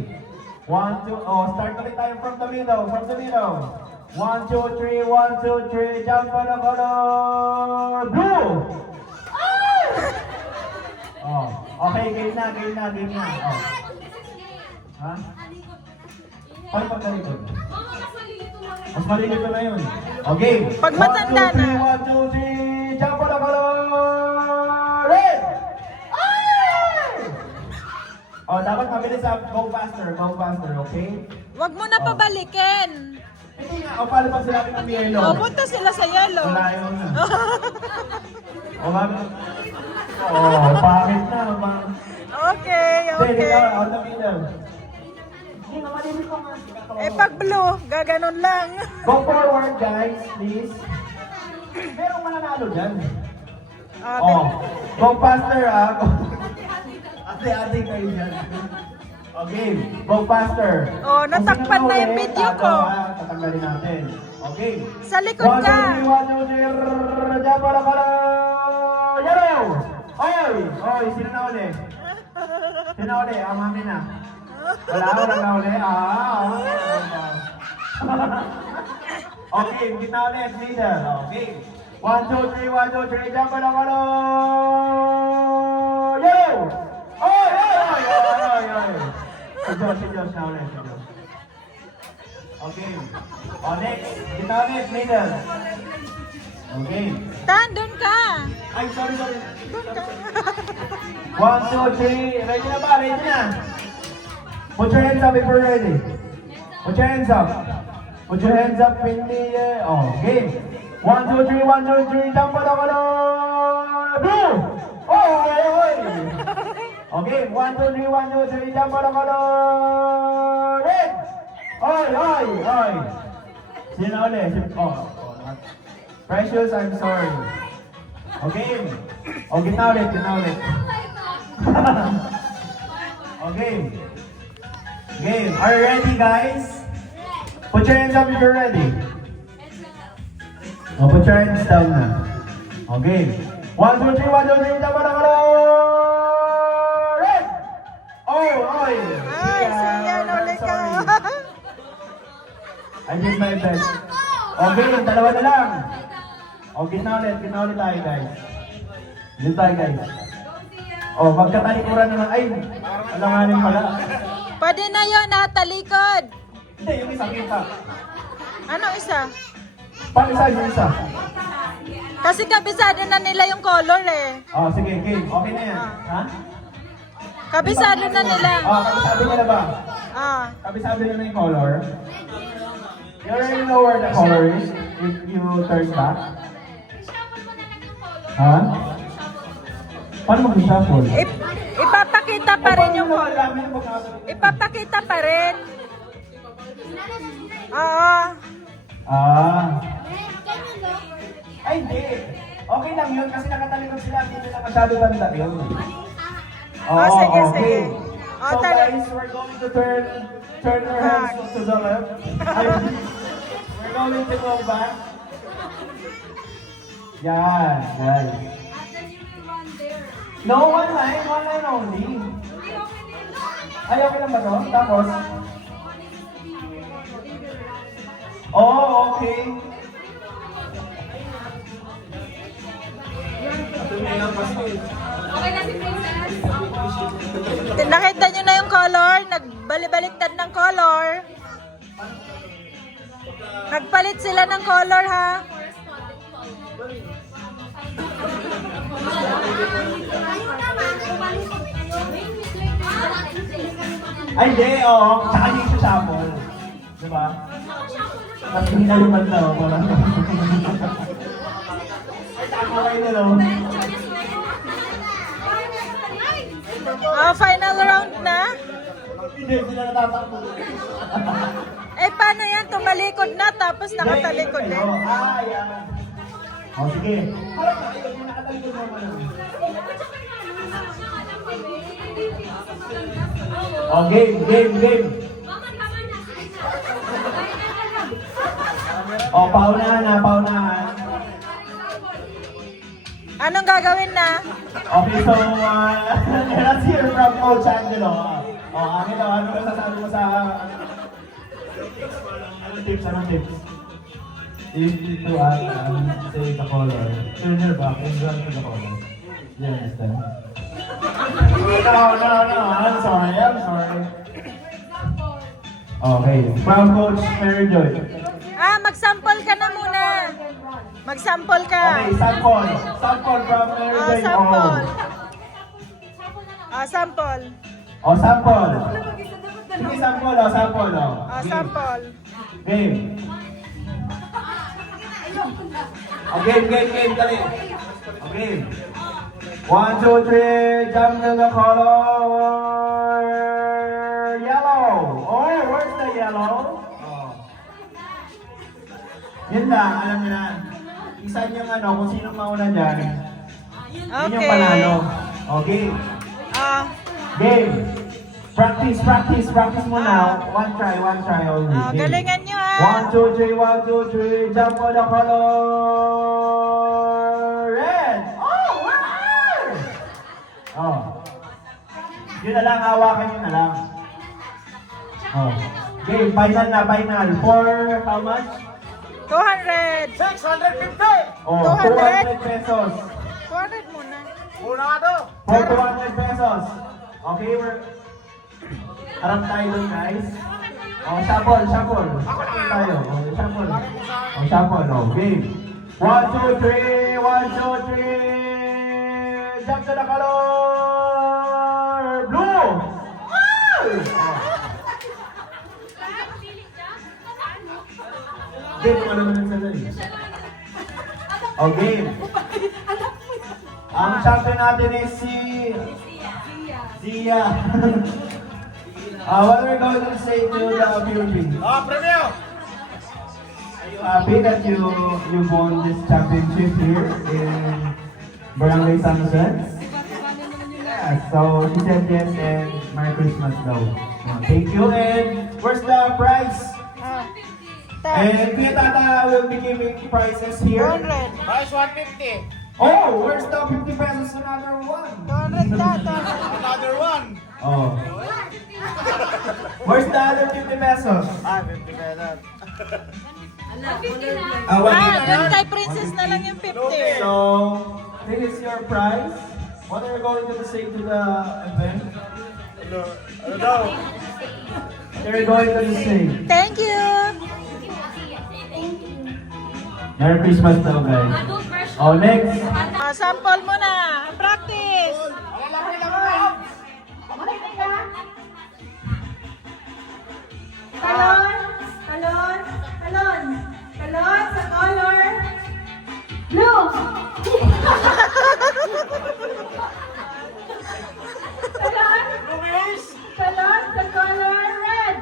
1, 2, oh, start ulit tayo from the middle, from the middle. 1, 2, 3, 1, 2, 3, jump on the color blue. Oh, okay, game na, game na, game na. Oh. Ha? Paano pag ganito? Mas malilito na yun. Okay. Pag matanda na. 1, 2, 3, jump on the color red. Oh, dapat mabilis sa go faster, okay? Wag mo na pabalikin. Hindi nga, o paano pag sila ng yellow? Oh, punta sila sa yellow. Wala yun na. O bakit? Oh, bakit na? Okay, Hindi, okay. on the middle. Hindi nga, malilito nga. Eh, pag blue, gaganon lang. Go forward, guys, please. Merong mananalo dyan. Oh, go faster, ah. Ate-ate kayo dyan. Okay, go faster. Oh, natakpan na yung video ko. Tatanggalin natin. Okay. Sa likod ka. 1, 2, 3, 1, 2, 3, jump on the color yellow. Oy, oy, sino na uli? Sino uli? Ang mami na. Wala ako na uli. Okay, kita ulit, leader. Okay. 1, 2, 3, 1, 2, 3, jump on the color yellow. Oy, oy, oy, oy, oy. Si Josh na ulit. Okay. Oh, next. Kita ulit, leader. Okay. Tan, doon ka. Ay, sorry. Doon ka. 1, 2, 3. Ready na ba? Ready na? Put your hands up if you're ready. Put your hands up. Put your hands up in the air. Oh, okay. 1, 2, 3, 1, 2, 3. Jump on the color blue. Oh, oy. Okay, 1, 2, 3, 1, 2, 3. Jump on the color red. Oy. Sino ulit? Oh. Precious, I'm sorry. Okay. Oh, gitna ulit. Okay. Game. Are you ready, guys? Put your hands up if you're ready. Oh, put your hands down na. Okay. 1, 2, 3, 1, 2, 3. Jump on the color red. Oy. Ay, siyan ulit ka. I did my best. Okay, dalawa na lang. O, gitna ulit tayo, guys. Dito tayo, guys. O, magkatalikuran naman. Ay, alanganin pala. Pwede na yun, talikod. Hindi, yung isa, kita. Anong isa? Paano isa, yung isa? Kasi kabisado na nila yung color eh. O, sige, game. Okay na yan. Ha? Kabisado na nila. O, kabisado mo na ba? Ah. Kabisado na yung color. You already know where the color is if you turn back. Ha? Paano mag-shuffle? Ipapakita pa rin yung color. Ipapakita pa rin. Oo. Ay, hindi. Okay lang yun kasi nakatalikod sila. Hindi nila masyado tanda yun. Sige. Okay. Oh, So guys, we're going to turn our hands to the left. We're going to go back. Yan, guys. No, one line only. Ay, okay lang ba to? Tapos? Oh, okay. Okay na si Princess. Nakita nyo na yung color? nagbaliktad ng color. Nagpalit sila ng color, ha? Ay, hindi, oo. Tsaka dito shuffle. Diba? Tapos hinaluman na, oh. Wala. Ay, tama kayo na, no? Oh, final round na. Hindi, sila natatakbo. Eh, paano yan? Tumalikod na, tapos nakatalikod din. Oh, yan. Oh, sige. Harap na kayo, yung nakatalikod naman. Oh, game. Oh, paunahan. Anong gagawin na? Okay, so, let's hear from Coach Angelo. Oh, akin daw, ano masasabi mo sa... Anong tips? If you to say the color, turn your back and run to the color. You understand? No, I'm sorry. Okay, from Coach Mary Joy. Magsample ka na muna. Magsample ka. Okay, sample from Mary Joy. Sample. Sample. Oh, sample. Sige, sample. Sample. Game. Oh, game, dali. Okay. 1, 2, 3, jump to the color yellow. Oh, where's the yellow? Oh. Yun lang, alam niyo na. Isa niyang kung sinong mauna dyan. Yun yung panalo. Okay. Game. Practice muna. One try only. Game. Galingan nyo, ha? 1, 2, 3, jump for the color red. Oh, where? Oh. Yun na lang, hawakan nyo na lang. Oh. Game, final. For how much? 200. 650. Oh, 200 200 pesos. 200 muna. For 200 pesos. Okay, harap tayo dun, guys. Oh, shuffle. Shuffle tayo. Oh, shuffle. Oh, game. 1, 2, 3. Jump to the color blue. Game, ano naman sa dali? Oh, game. Ang champion natin is si Zia. What are we going to say to the Philippines? Premio! Are you happy that you won this championship here in Barangay San Jose? Yeah, so she said yes and Merry Christmas though. Thank you, and where's the prize? And Kuya Tata will be giving prizes here. 200. Price 150. Oh, where's the 50 pesos? Another one. 200 na. Another one. Oh. Where's the other 50 pesos? 50 pesos. Dun kay Princess na lang yung 50. So, this is your prize. What are you going to say to the event? Ano daw? What are you going to say? Thank you. Merry Christmas daw, guys. Oh, next. Sample mo na. Practice. Talon sa color blue. Talon sa color red.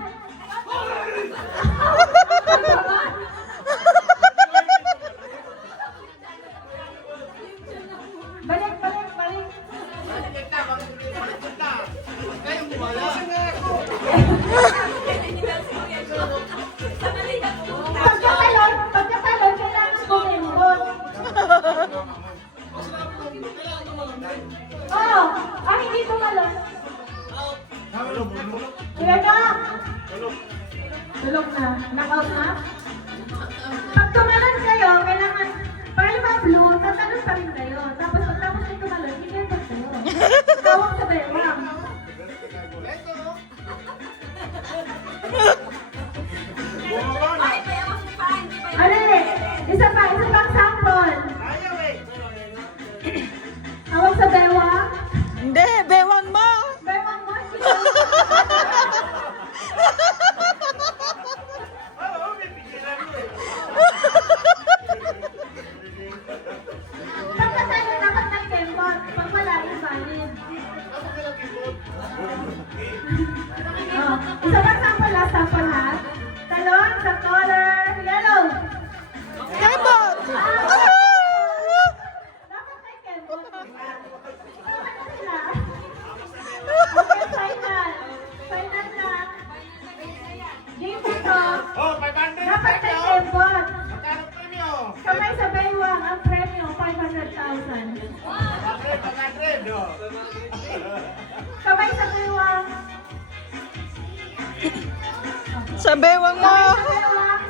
Balik. Pagkatalon Isa pang sample. Hawak sa bewang. Hindi, bewang mo. Bewang mo. Pagkatalo dapat ng kembot. Pag malalim, valid. Isa pang sample, last sample ha. Talon sa color yellow. Kembot! Dapat may kembot. Okay, final. Final na. Game ito. Dapat may kembot. Kamay sa baywang, ang premyo, 500,000. Kamay sa baywang. Sa bewang mo. Kamay sa baywang.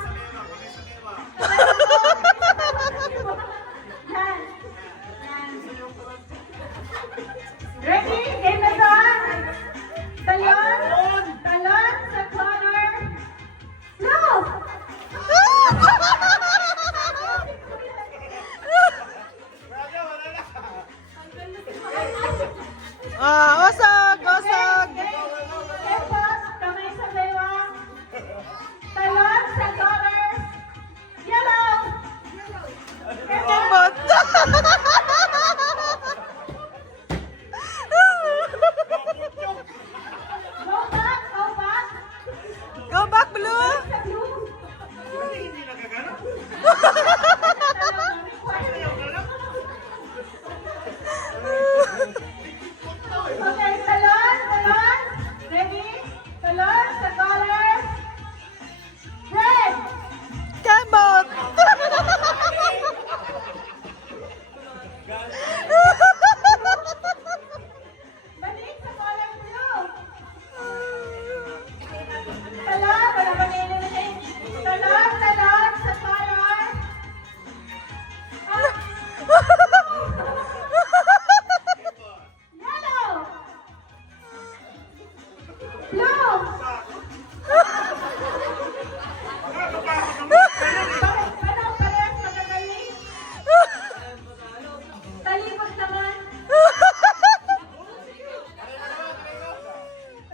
Kamay sa baywang. Yan. Yan. Ready? Game na to. Talon. Talon sa corner. No! Osog, osog. Kembot, kamay sa baywang. Talon sa corner. Yellow. Kembot. Go back, go back. Go back, blue. Sa blue. Okay, talon, talon. Ready? Talon sa color. Red. Kembot. Balik sa color blue. Talon, wala ba nililin? Talon, talon sa color. Yellow. Blue. Parang parehas magagaling. Talimos naman.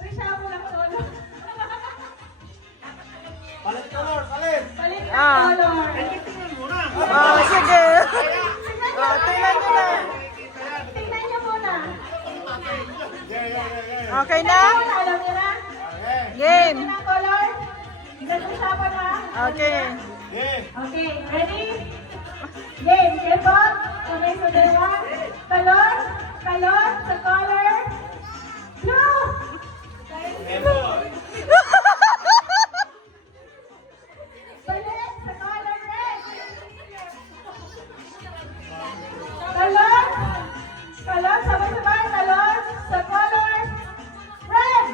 Reshapo ng solo. Palit ng color. Oh, sige. Oh, tingnan nyo na. Tingnan niyo muna. Okay na? Alam niyo na? Game. Tingnan ang color. Nag-usapan na? Okay. Okay, ready? Game, kebot, kamay sa dewa, talon, talon sa color, blue! Balik sa color red! Talon, talon, sabay-sabay, talon sa color red!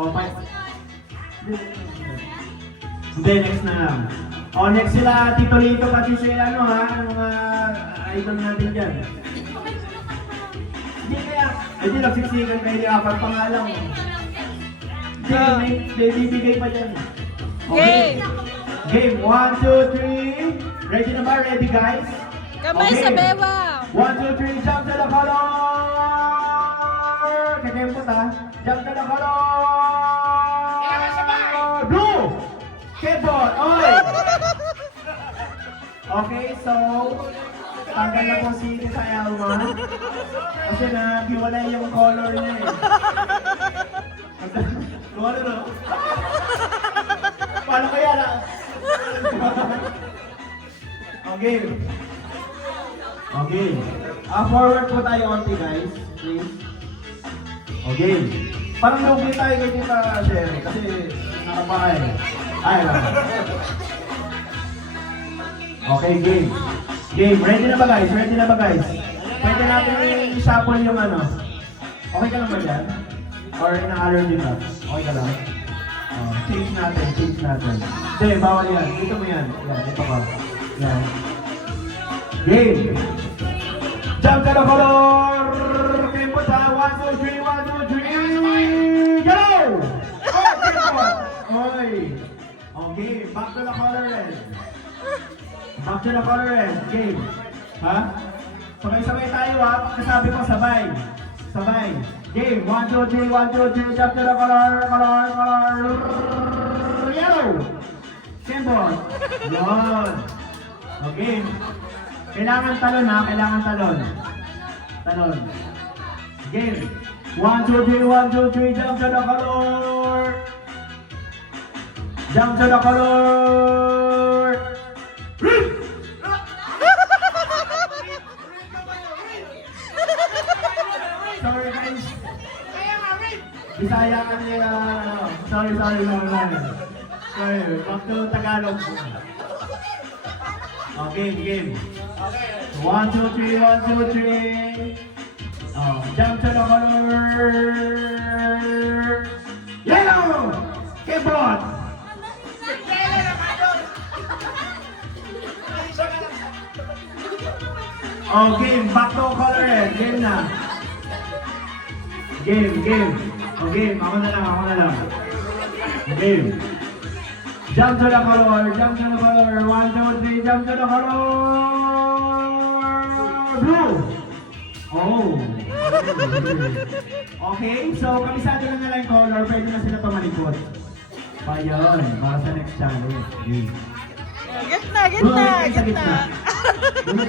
Okay. Hindi, next na lang. Next sila Tito Lito pati si ano ha, ang mga idol natin dyan. Hindi kaya, hindi nagsiksikan kayo ni apat pa nga lang. Hindi, may bibigay pa dyan. Game. Game, 1, 2, 3. Ready na ba? Ready guys? Kamay sa bewang. 1, 2, 3, jump to the color! Kakempot ha. Jump to the color! Blue! Kebot! Oy! Okay, so tanggal na po si sa Elma. Kasi nagiwalay yung color niya eh. Ano no? Paano kaya na? Okay. Okay. Forward po tayo onti guys. Please. Okay. Parang lugi tayo kay Tita Sherry kasi nakabahay. Ay lang. Okay, game. Game. Ready na ba guys? Ready na ba guys? Pwede natin i-shuffle yung ano. Okay ka naman yan? Or na-allergy ka? Okay ka lang? Change natin, change natin. Hindi, bawal yan. Dito mo yan. Yan, ito ka. Yan. Game. Jump to the color. Game po sa 1, 2, 3, 1, 2, 3. Yellow! Oh, game po. Oy. Okay, back to the color red. Back to the color red. Game. Ha? Sabay-sabay tayo ha. Pagkasabi ko, sabay. Sabay. Game. 1, 2, 3, 1, 2, 3. Jump to the color. Yellow. Game po. Yun. Okay. Kailangan talon ha. Kailangan talon. Talon. Game. 1, 2, 3, 1, 2, 3. Jump to the color. Jump to the color. Sorry guys. Bisaya ka nila. Sorry. Sorry, back to Tagalog. Okay, game. 1, 2, 3, 1, 2, 3. Oh, jump to the color. Yellow! Keyboard! Oh, game. Back to color red. Game na. Game. Oh, game. Ako na lang. Game. Jump to the color. 1, 2, 3. Jump to the color. Blue. Oh. Okay, so kabisado lang nila yung color. Pwede na sila tumalikod. Ayun, para sa next challenge. Game. Gitna. Doon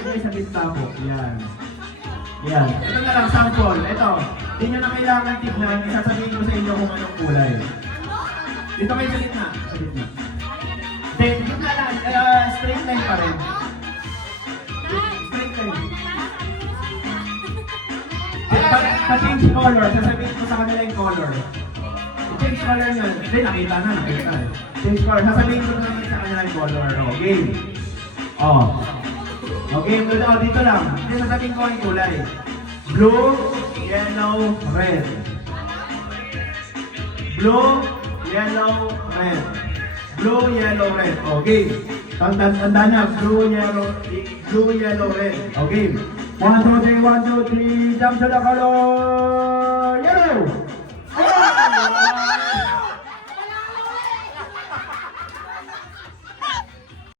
kayo sa gitna po. Yan. Ito na lang, sample. Ito. Hindi nyo na kailangan tignan. Isasabihin ko sa inyo kung anong kulay. Dito kayo sa gitna. Then, gitna lang. Straight line pa rin. Straight line. Then, pa-change color. Sasabihin ko sa kanila yung color. Change color nyo. Hindi, nakita. Change color. Sasabihin ko naman sa kanila yung color. Okay. Okay, dito lang. Hindi, sasabihin ko yung kulay. Blue, yellow, red. Blue, yellow, red. Blue, yellow, red. Okay. Tanda na. Blue, yellow, red. Okay. 1, 2, 3, 1, 2, 3. Jump to the color. Yellow.